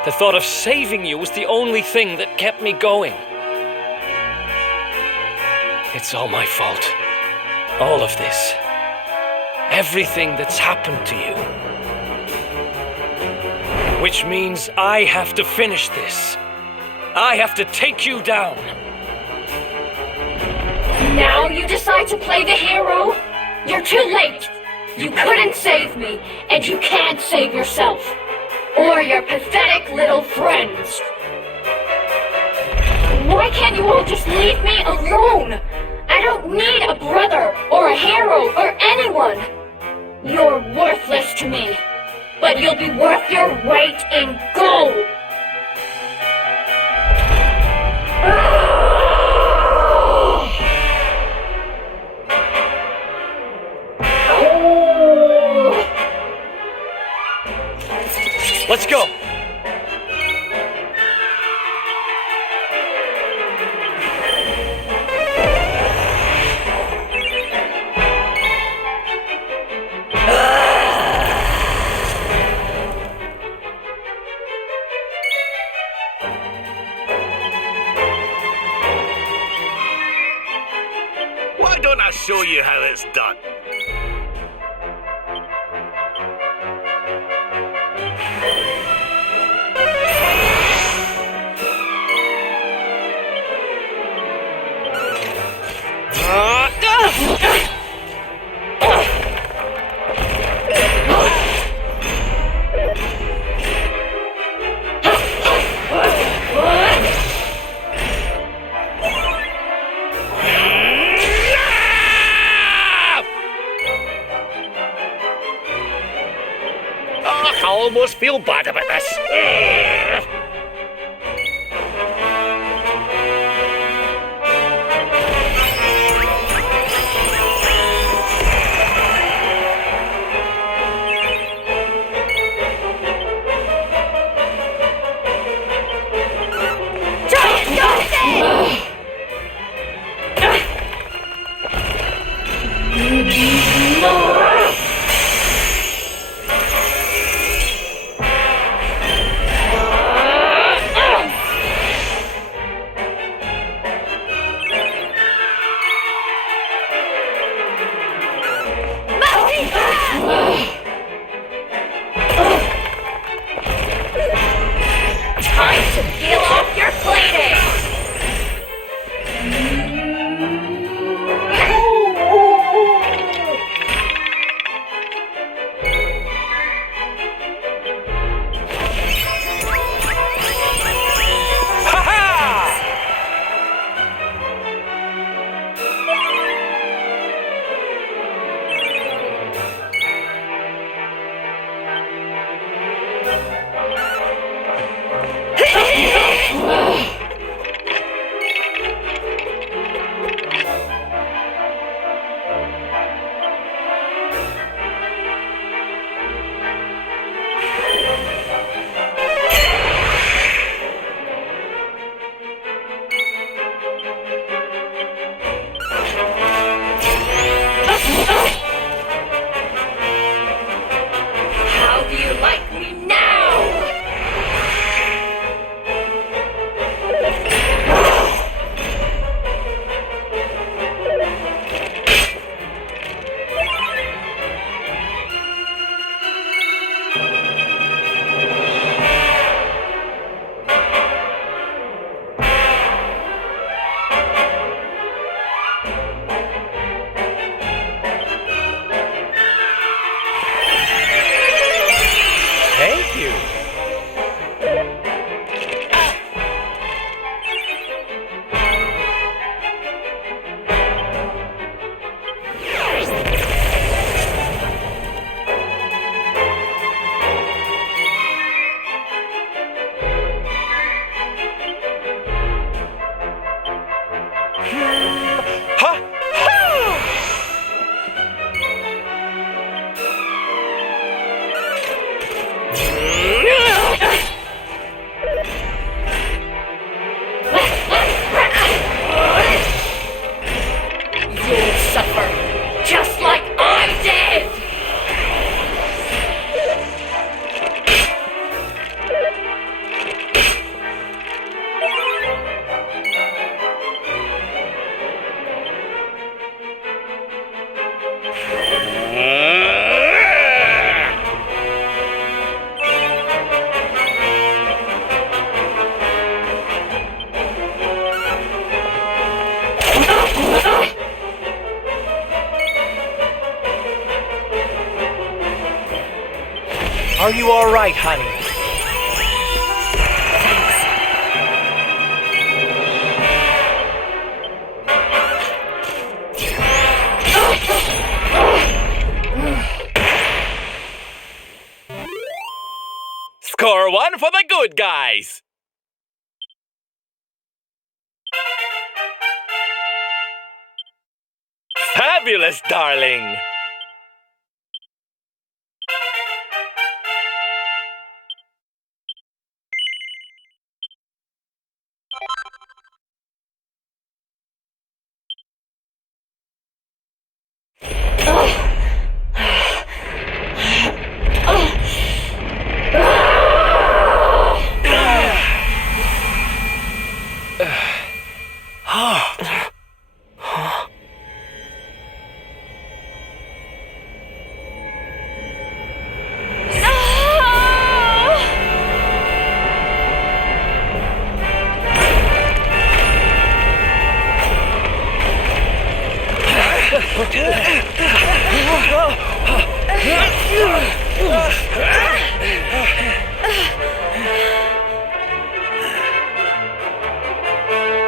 The thought of saving you was the only thing that kept me going. It's all my fault. All of this. Everything that's happened to you. Which means I have to finish this. I have to take you down. Now you decide to play the hero? You're too late. You couldn't save me, and you can't save yourself. Or your pathetic little friends. Why can't you all just leave me alone? I don't need a brother, or a hero, or anyone. You're worthless to me, but you'll be worth your weight in gold. Let's go! Why don't I show you how it's done? I almost feel bad about this. Thank you. You'll suffer, just like I did! Are you all right, honey? Score one for the good guys. Fabulous, darling.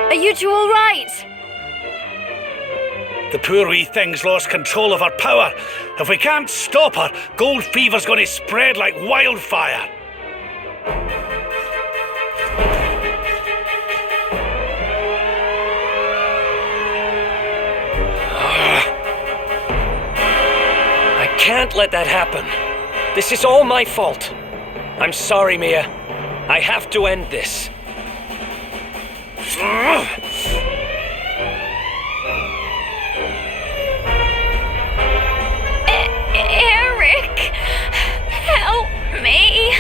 Are you two all right? The poor wee thing's lost control of her power. If we can't stop her, gold fever's going to spread like wildfire. I can't let that happen. This is all my fault. I'm sorry, Mia. I have to end this. Eric, help me.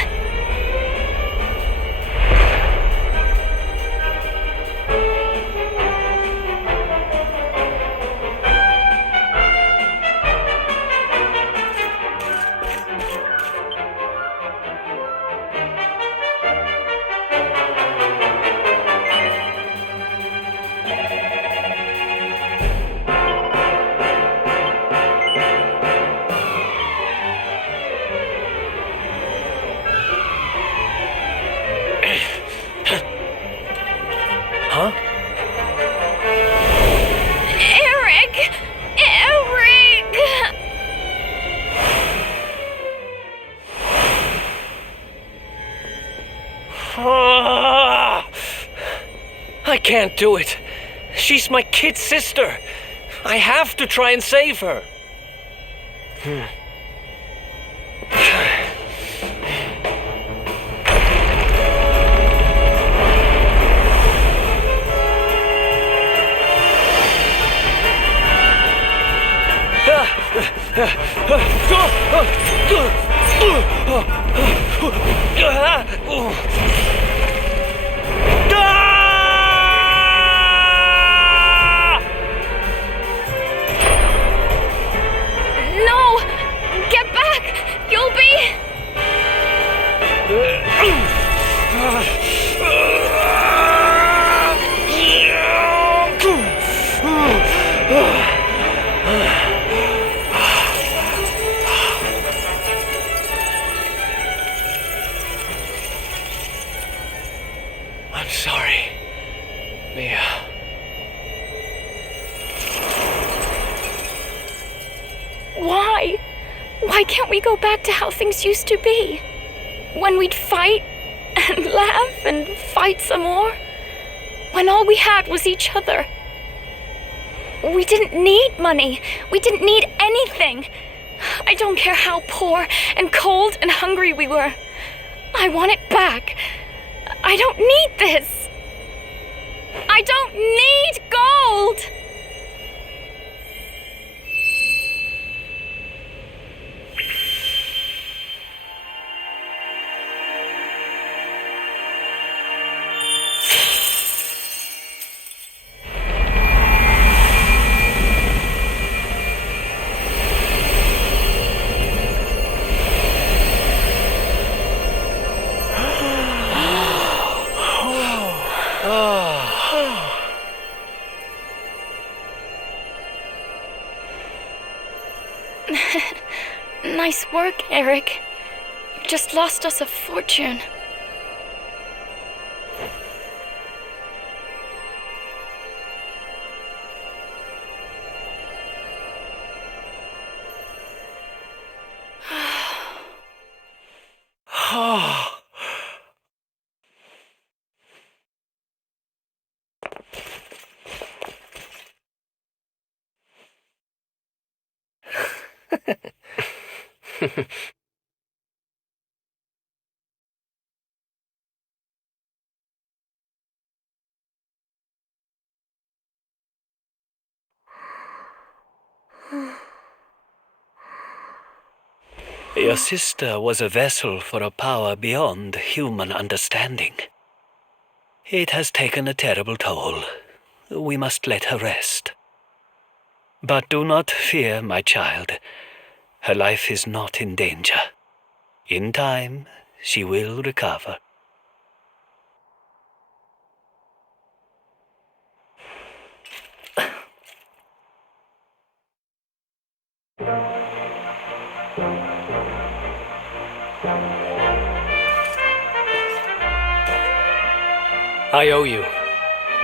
Huh? Eric! Eric! I can't do it. She's my kid sister. I have to try and save her. No! I'm sorry, Mia. Why? Why can't we go back to how things used to be? When we'd fight and laugh and fight some more? When all we had was each other? We didn't need money. We didn't need anything. I don't care how poor and cold and hungry we were. I want it back. I don't need this. I don't need gold! Nice work, Eric. You just lost us a fortune. Your sister was a vessel for a power beyond human understanding. It has taken a terrible toll. We must let her rest. But do not fear, my child. Her life is not in danger. In time, she will recover. I owe you.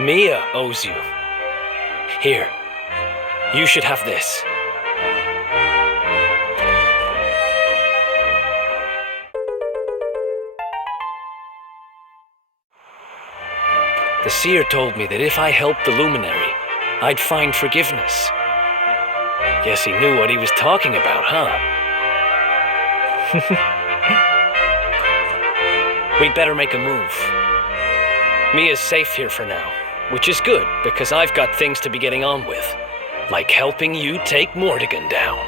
Mia owes you. Here, you should have this. The seer told me that if I helped the Luminary, I'd find forgiveness. Guess he knew what he was talking about, huh? We'd better make a move. Mia's safe here for now, which is good because I've got things to be getting on with, like helping you take Mordigan down.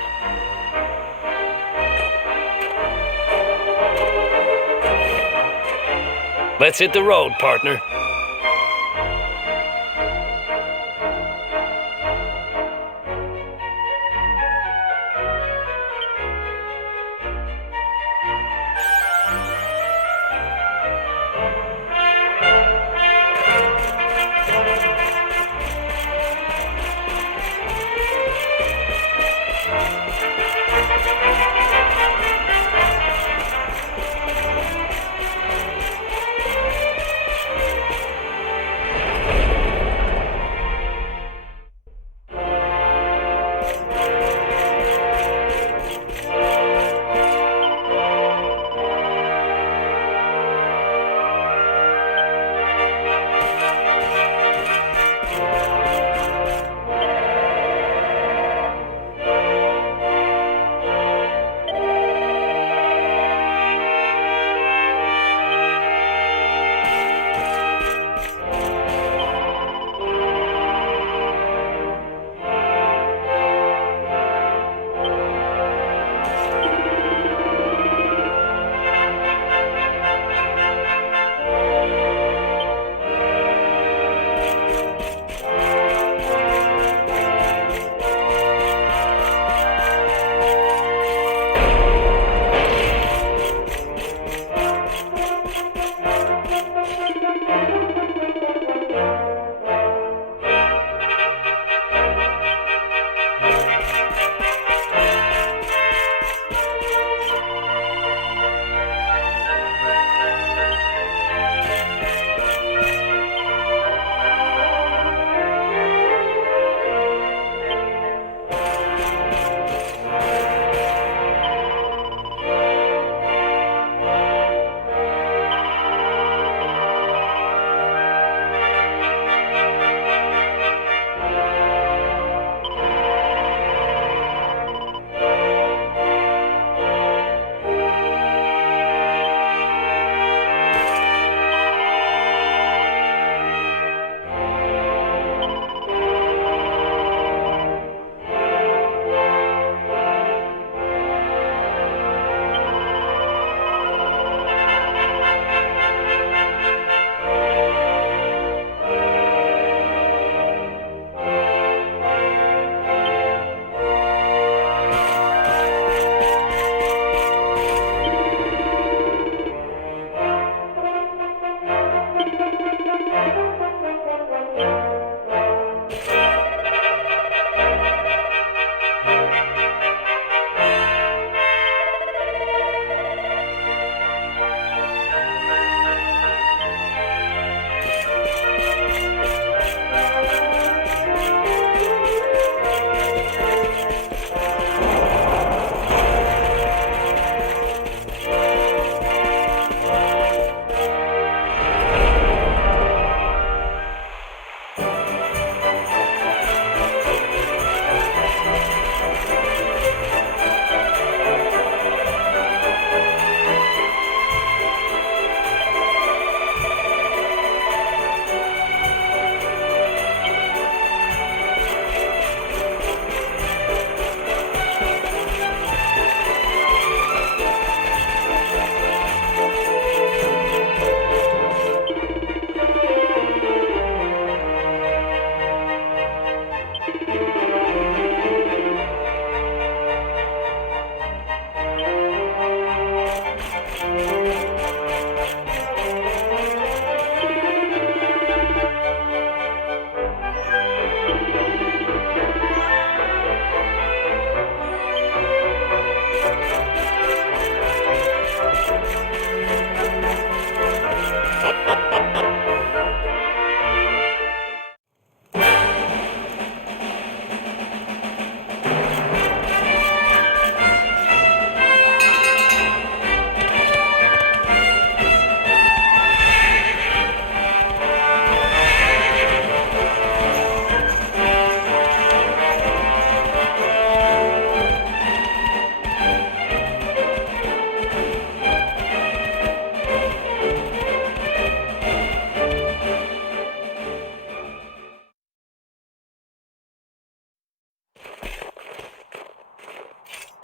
Let's hit the road, partner.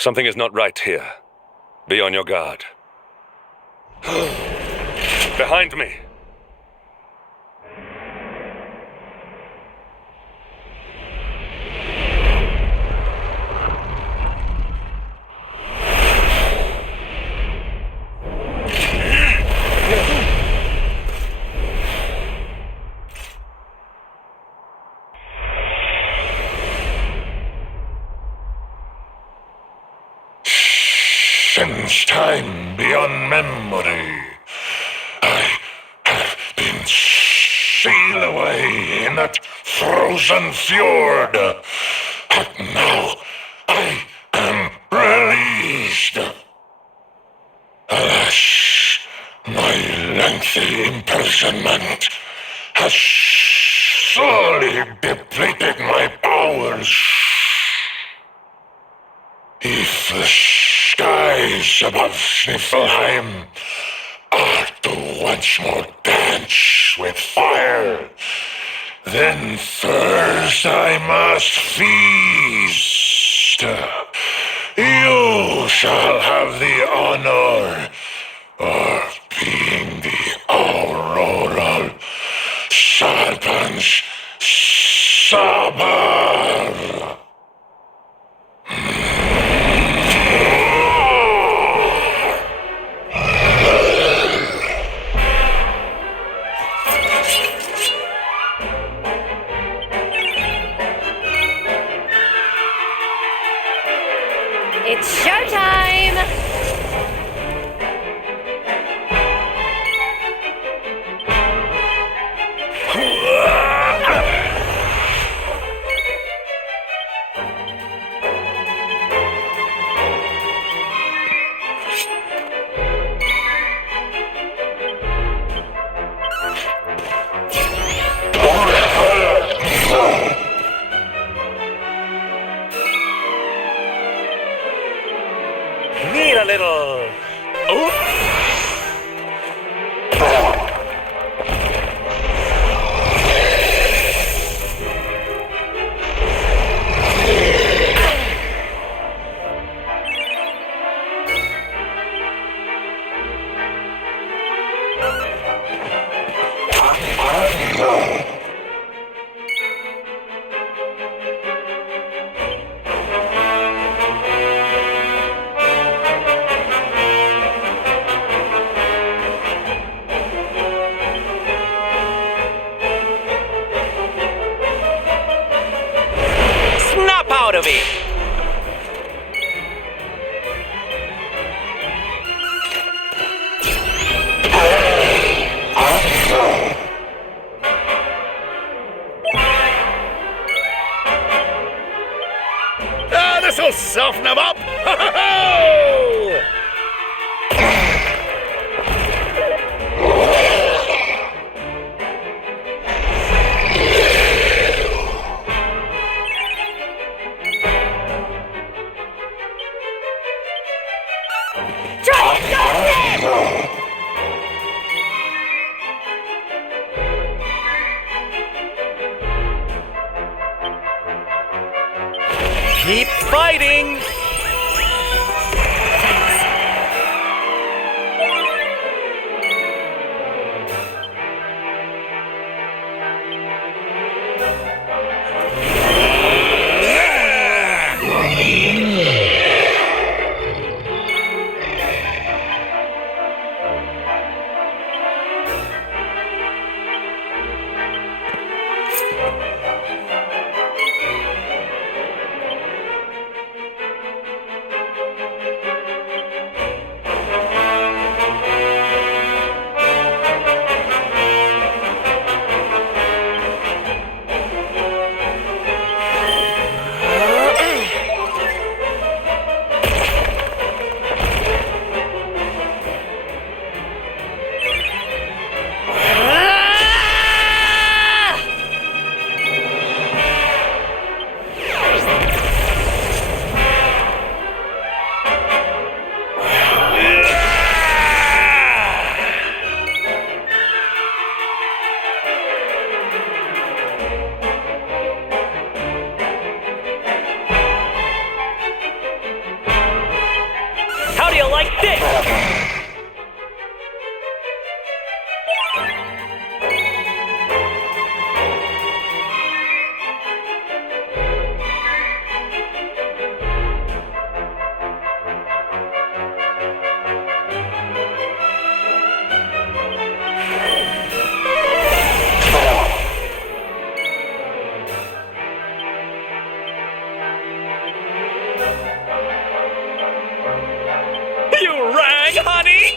Something is not right here. Be on your guard. Behind me! Since time beyond memory, I have been sealed away in that frozen fjord. But now I am released. Alas, my lengthy imprisonment has sorely depleted my powers. If the skies above Sniflheim are to once more dance with fire, then first I must feast. You shall have the honor of being the Auroral Serpent's supper. It's showtime! Need a little. Snap out of it! This'll soften them up! Keep fighting! You rang, honey!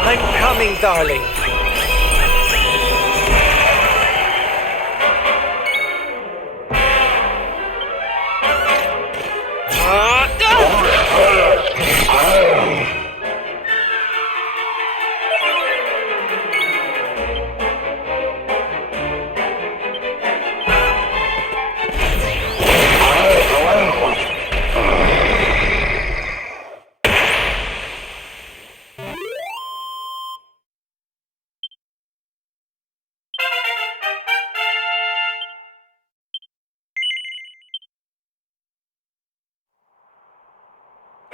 I'm coming, darling.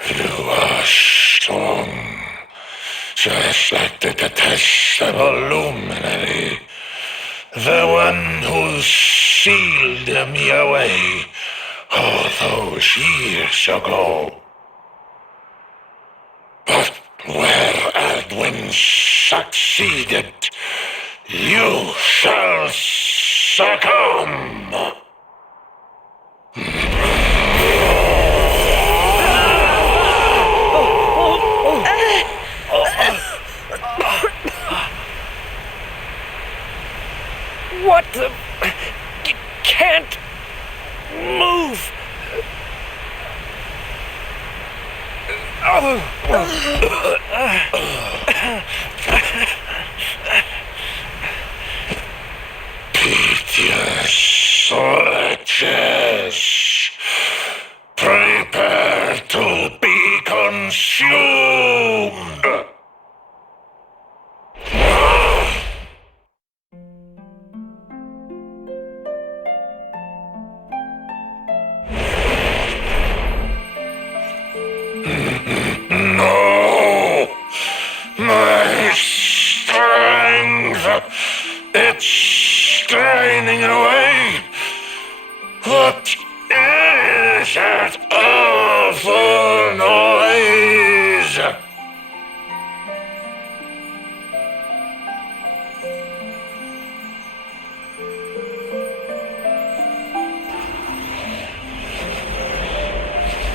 You are strong, just like the detestable Luminary, the one who sealed me away all those years ago. But where Aldwin succeeded, you shall succumb. What the... You can't move. Piteous wretches, prepare to be consumed. No, my strength, it's straining away. What is that awful noise?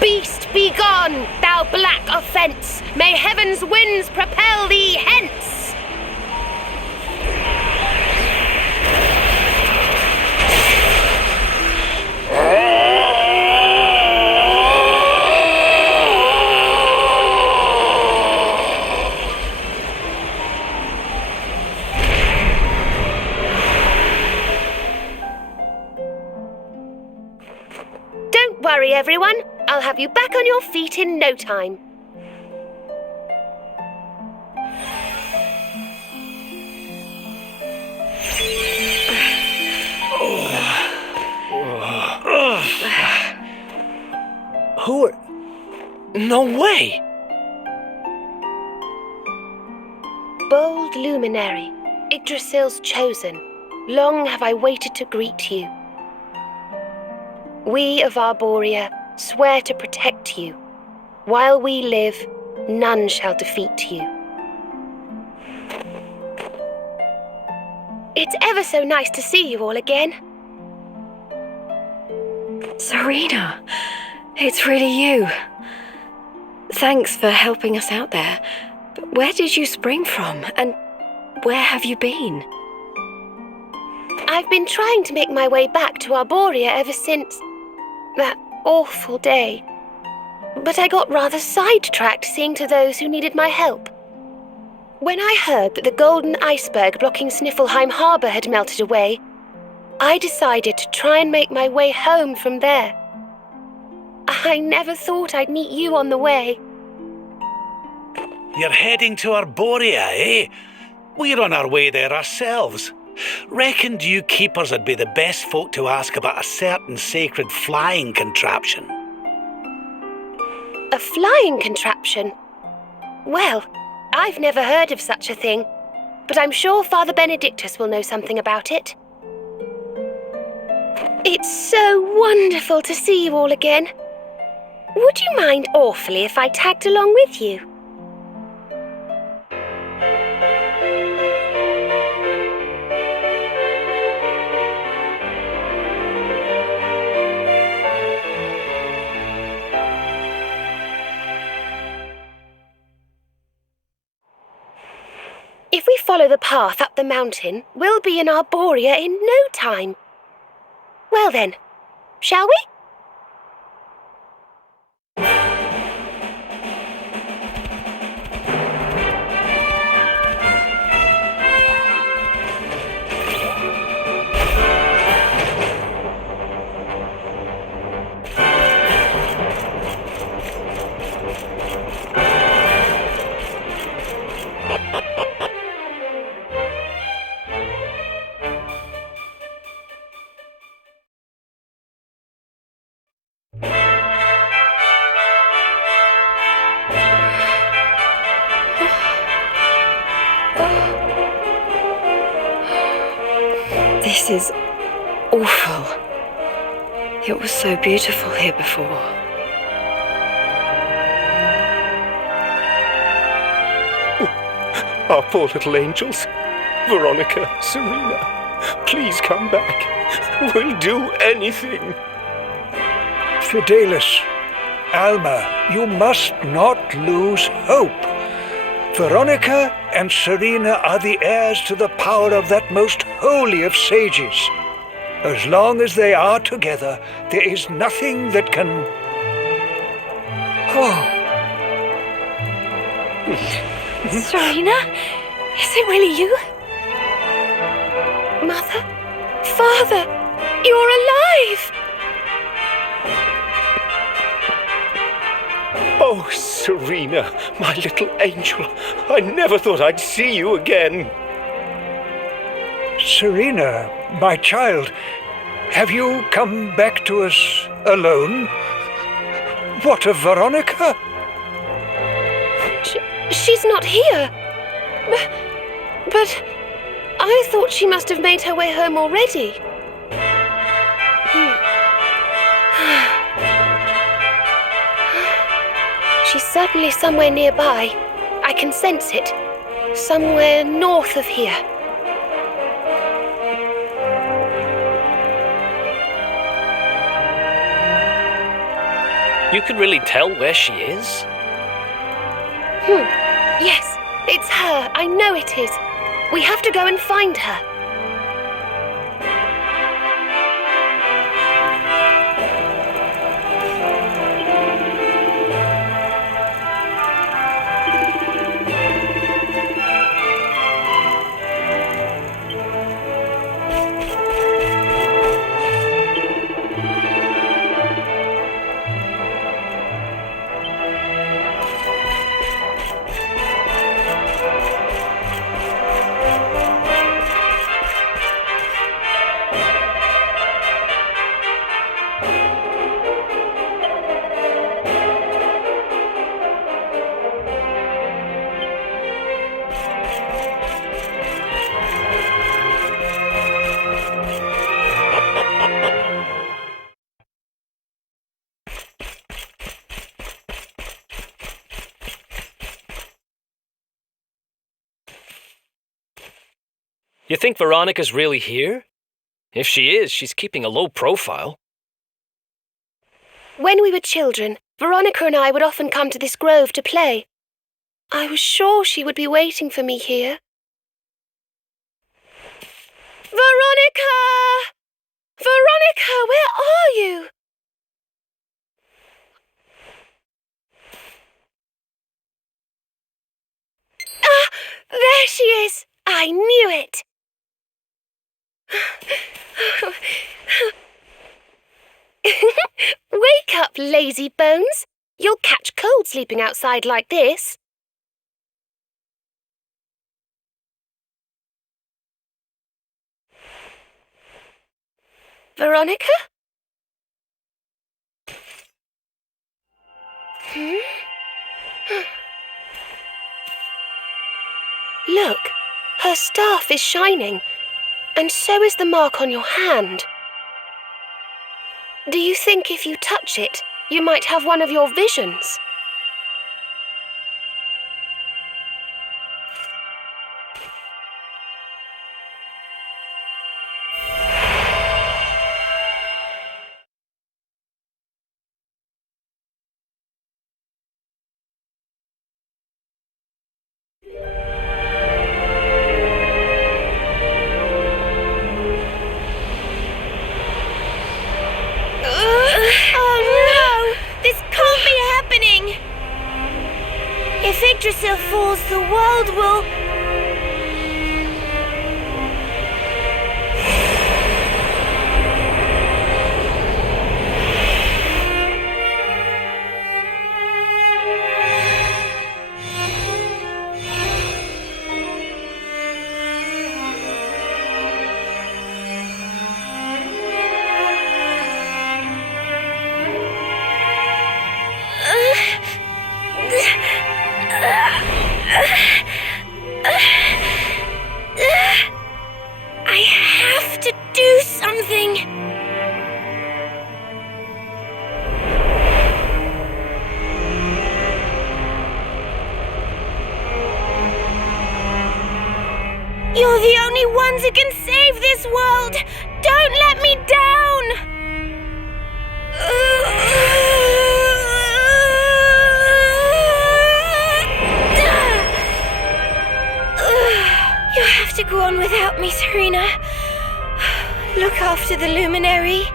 Beast, be gone, thou black offence! May heaven's winds propel thee hence! Don't worry, everyone. I'll have you back on your feet in no time. Who are... No way! Bold Luminary, Yggdrasil's chosen, long have I waited to greet you. We of Arboria swear to protect you. While we live, none shall defeat you. It's ever so nice to see you all again. Serena, it's really you. Thanks for helping us out there. But where did you spring from, and where have you been? I've been trying to make my way back to Arboria ever since that awful day. But I got rather sidetracked seeing to those who needed my help. When I heard that the golden iceberg blocking Sniflheim harbour had melted away, I decided to try and make my way home from there. I never thought I'd meet you on the way. You're heading to Arboria, eh? We're on our way there ourselves. Reckoned you keepers would be the best folk to ask about a certain sacred flying contraption. A flying contraption? Well, I've never heard of such a thing, but I'm sure Father Benedictus will know something about it. It's so wonderful to see you all again. Would you mind awfully if I tagged along with you? If we follow the path up the mountain, we'll be in Arboria in no time. Well then, shall we? This is awful. It was so beautiful here before. Our poor little angels. Veronica, Serena, please come back. We'll do anything. Fidelis, Alma, you must not lose hope. Veronica and Serena are the heirs to the power of that most holy of sages. As long as they are together, there is nothing that can... Oh. Serena? Is it really you? Mother? Father? You're alive! Oh, Serena, my little angel, I never thought I'd see you again. Serena, my child, have you come back to us alone? What of Veronica? She's not here. But I thought she must have made her way home already. She's certainly somewhere nearby. I can sense it. Somewhere north of here. You can really tell where she is? Yes, it's her. I know it is. We have to go and find her. You think Veronica's really here? If she is, she's keeping a low profile. When we were children, Veronica and I would often come to this grove to play. I was sure she would be waiting for me here. Veronica! Veronica, where are you? Ah, there she is! I knew it! Wake up, lazy bones! You'll catch cold sleeping outside like this. Veronica? Look, her staff is shining, and so is the mark on your hand. Do you think if you touch it, you might have one of your visions? If Yggdrasil falls, the world will... I have to do something. You're the only ones who can save this world. Don't let me down. You have to go on without me, Serena. Look after the Luminary.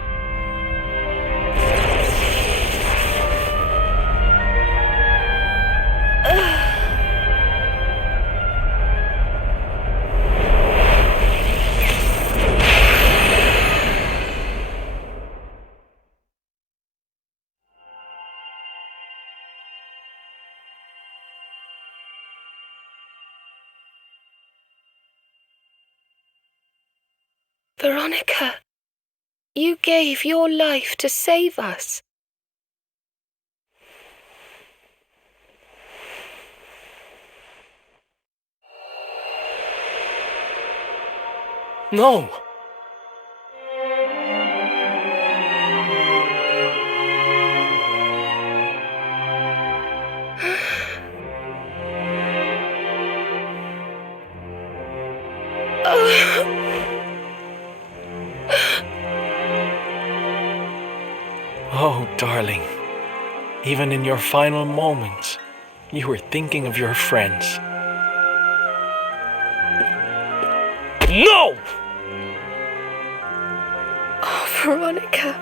Veronica, you gave your life to save us. No! Oh, darling. Even in your final moments, you were thinking of your friends. No! Oh, Veronica.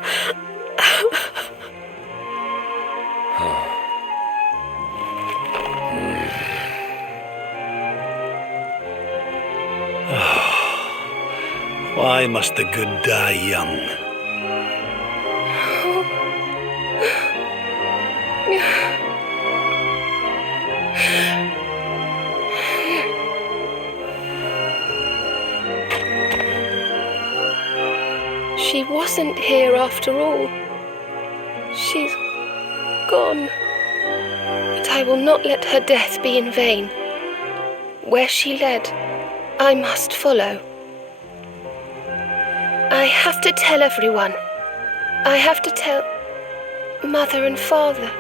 Why must the good die young? She wasn't here after all. She's gone. But I will not let her death be in vain. Where she led, I must follow. I have to tell everyone. I have to tell Mother and Father.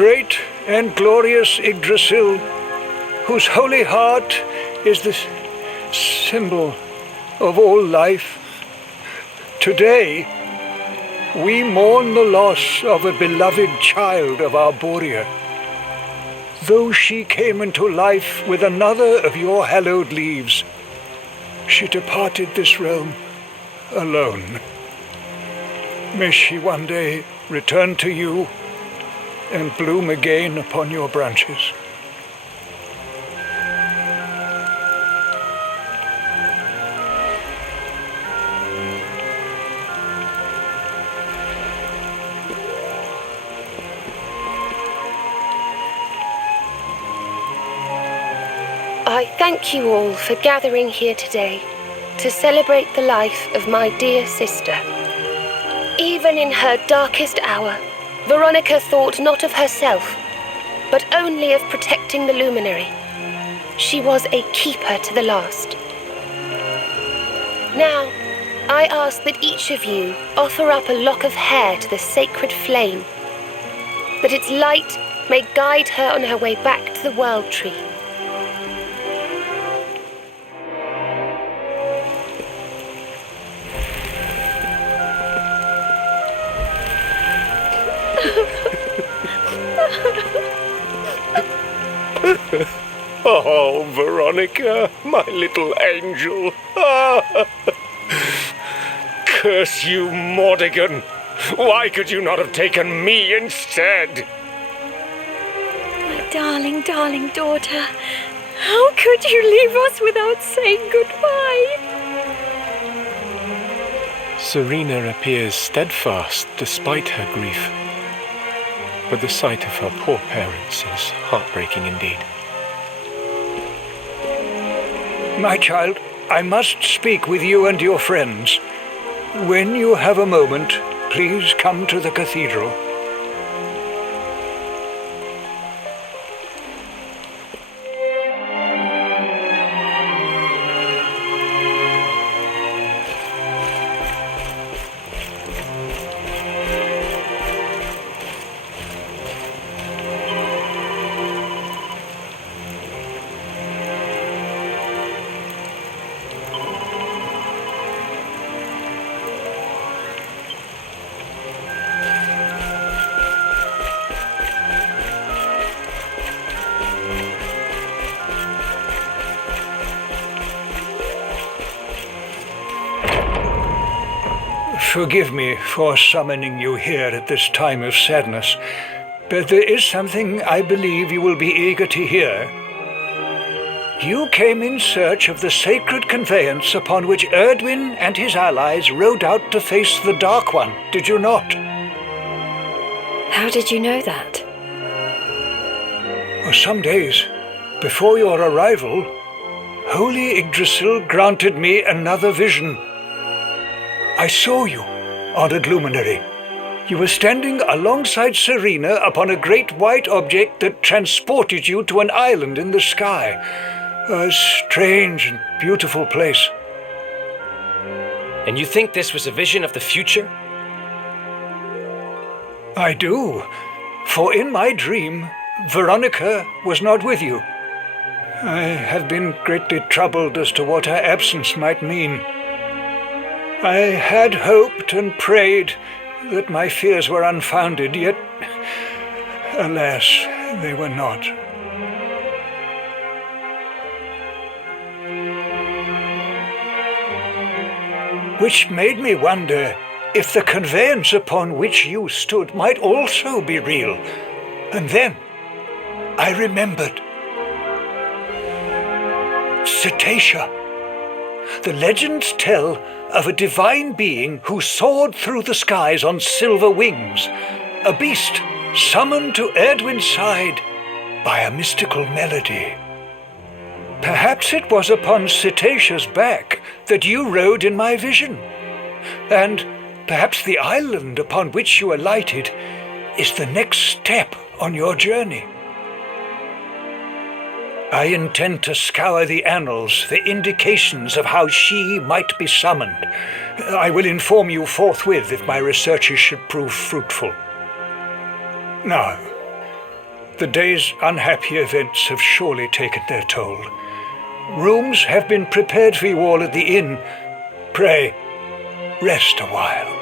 great and glorious Yggdrasil, whose holy heart is the symbol of all life, today we mourn the loss of a beloved child of Arboria. Though she came into life with another of your hallowed leaves, she departed this realm alone. May she one day return to you and bloom again upon your branches. I thank you all for gathering here today to celebrate the life of my dear sister. Even in her darkest hour, Veronica thought not of herself, but only of protecting the Luminary. She was a keeper to the last. Now, I ask that each of you offer up a lock of hair to the sacred flame, that its light may guide her on her way back to the World Tree. Oh, Veronica, my little angel. Curse you, Mordigan. Why could you not have taken me instead? My darling, darling daughter. How could you leave us without saying goodbye? Serena appears steadfast despite her grief. But the sight of her poor parents is heartbreaking indeed. My child, I must speak with you and your friends. When you have a moment, please come to the cathedral. Forgive me for summoning you here at this time of sadness, but there is something I believe you will be eager to hear. You came in search of the sacred conveyance upon which Erdwin and his allies rode out to face the Dark One, did you not? How did you know that? Some days before your arrival, Holy Yggdrasil granted me another vision. I saw you, honored Luminary. You were standing alongside Serena upon a great white object that transported you to an island in the sky. A strange and beautiful place. And you think this was a vision of the future? I do, for in my dream, Veronica was not with you. I have been greatly troubled as to what her absence might mean. I had hoped and prayed that my fears were unfounded, yet, alas, they were not. Which made me wonder if the conveyance upon which you stood might also be real. And then I remembered. Cetacea. The legends tell of a divine being who soared through the skies on silver wings, a beast summoned to Erdwin's side by a mystical melody. Perhaps it was upon Cetacea's back that you rode in my vision, and perhaps the island upon which you alighted is the next step on your journey. I intend to scour the annals for indications of how she might be summoned. I will inform you forthwith if my researches should prove fruitful. Now, The day's unhappy events have surely taken their toll. Rooms have been prepared for you all at the inn. Pray, rest a while.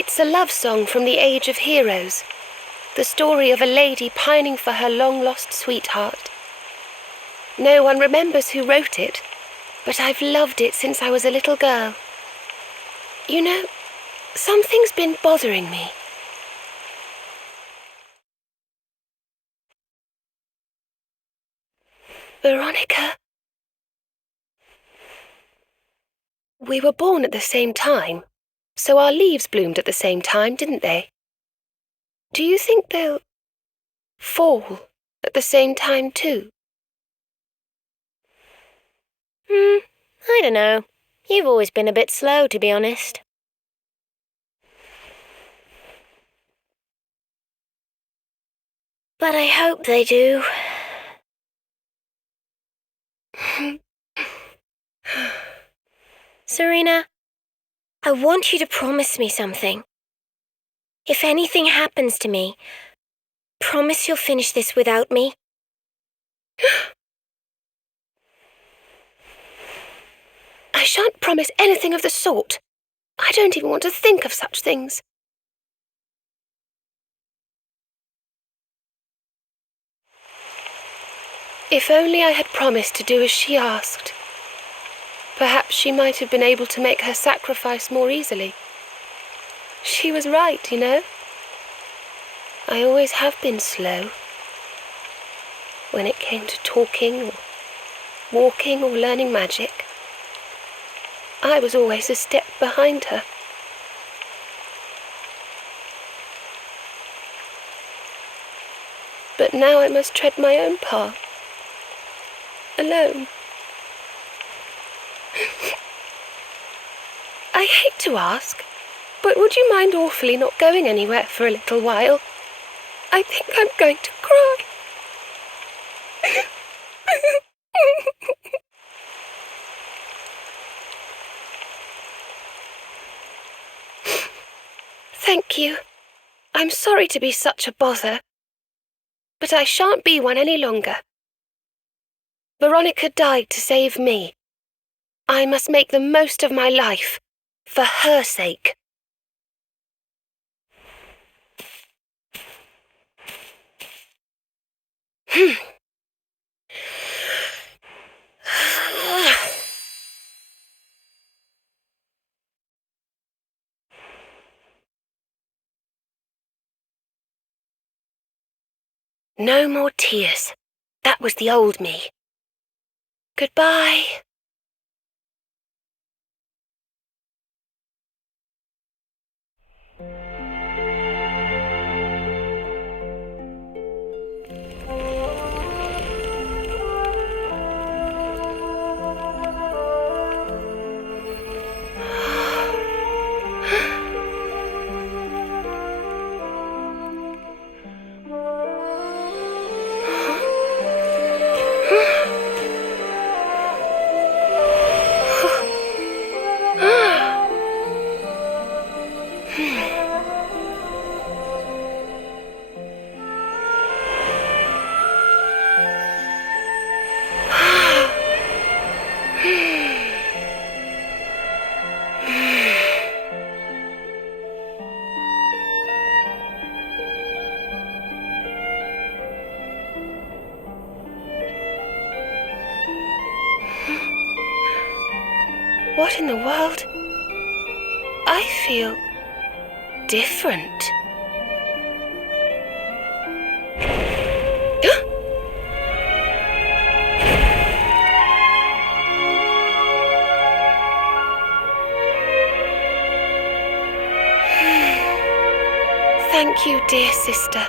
It's a love song from the Age of Heroes. The story of a lady pining for her long-lost sweetheart. No one remembers who wrote it, but I've loved it since I was a little girl. You know, something's been bothering me. Veronica? We were born at the same time, so our leaves bloomed at the same time, didn't they? Do you think they'll fall at the same time too? I don't know. You've always been a bit slow, to be honest. But I hope they do. Serena, I want you to promise me something. If anything happens to me, promise you'll finish this without me. I shan't promise anything of the sort. I don't even want to think of such things. If only I had promised to do as she asked. Perhaps she might have been able to make her sacrifice more easily. She was right, you know. I always have been slow. When it came to talking, or walking, or learning magic, I was always a step behind her. But now I must tread my own path. Alone. I hate to ask, but would you mind awfully not going anywhere for a little while? I think I'm going to cry. Thank you. I'm sorry to be such a bother, but I shan't be one any longer. Veronica died to save me. I must make the most of my life, for her sake. No more tears. That was the old me. Goodbye. What in the world? I feel different. Thank you, dear sister.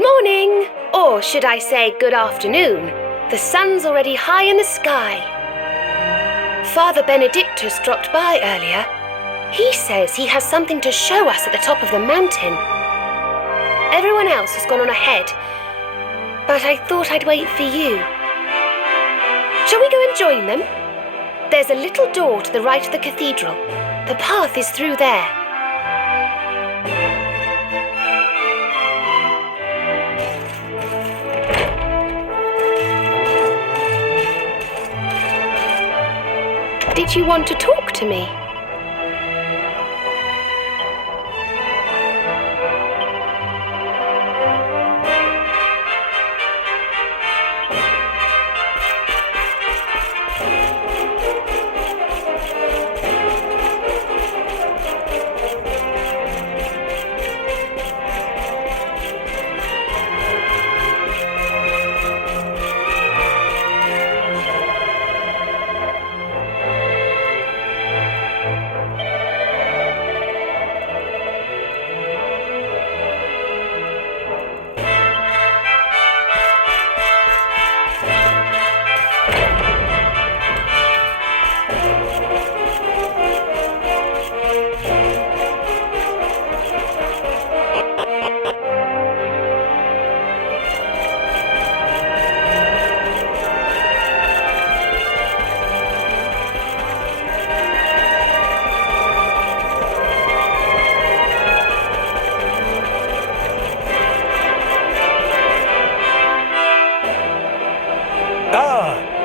morning! Or should I say good afternoon? The sun's already high in the sky. Father Benedictus dropped by earlier. He says he has something to show us at the top of the mountain. Everyone else has gone on ahead, but I thought I'd wait for you. Shall we go and join them? There's a little door to the right of the cathedral. The path is through there. Did you want to talk to me?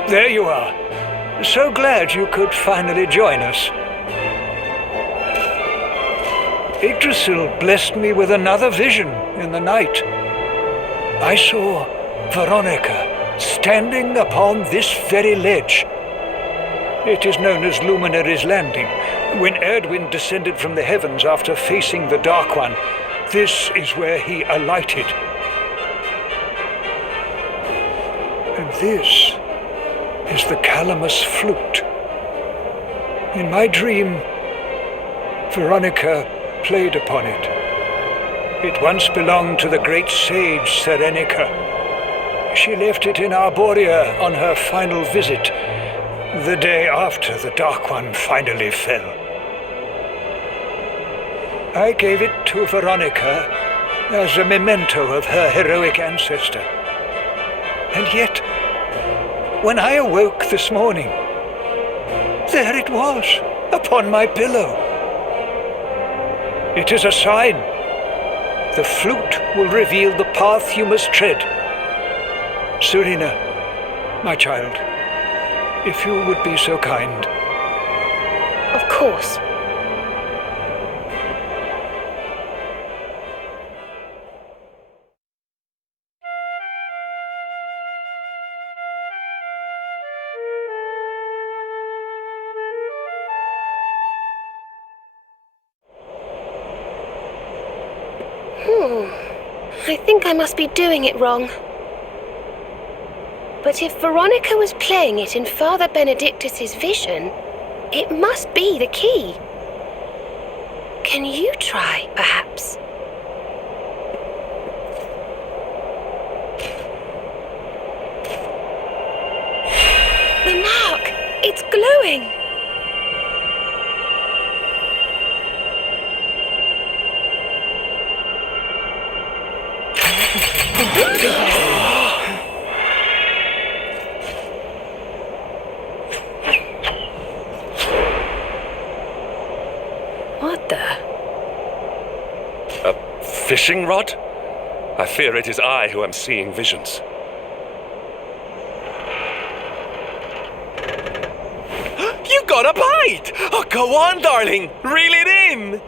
There you are. So glad you could finally join us. Yggdrasil blessed me with another vision in the night. I saw Veronica standing upon this very ledge. It is known as Luminary's Landing. When Erdwin descended from the heavens after facing the Dark One, this is where he alighted. And this is the Calamus flute. In my dream, Veronica played upon it. It once belonged to the great sage Serenica. She left it in Arboria on her final visit, the day after the Dark One finally fell. I gave it to Veronica as a memento of her heroic ancestor. And yet, when I awoke this morning, there it was, upon my pillow. It is a sign. The flute will reveal the path you must tread. Serena, my child, if you would be so kind. Of course. I think I must be doing it wrong. But if Veronica was playing it in Father Benedictus's vision, it must be the key. Can you try, perhaps? The mark! It's glowing! What the? A fishing rod? I fear it is I who am seeing visions. You got a bite! Oh, go on, darling! Reel it in!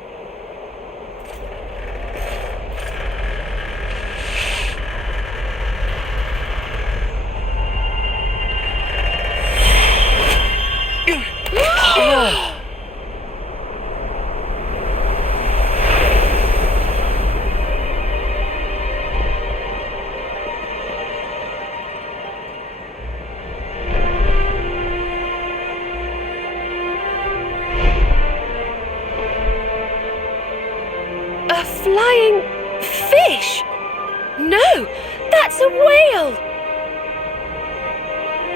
no! That's a whale!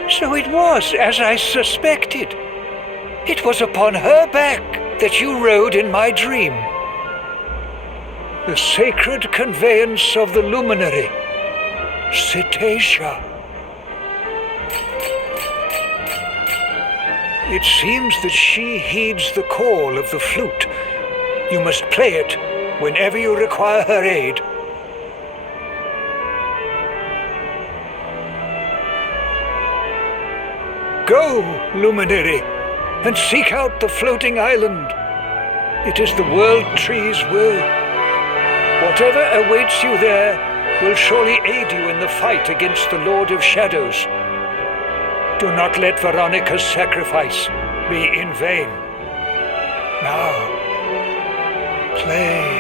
So it was as I suspected. It was upon her back that you rode in my dream. The sacred conveyance of the Luminary, Cetacea. It seems that she heeds the call of the flute. You must play it whenever you require her aid. Go, Luminary, and seek out the floating island. It is the World Tree's will. Whatever awaits you there will surely aid you in the fight against the Lord of Shadows. Do not let Veronica's sacrifice be in vain. Now, play.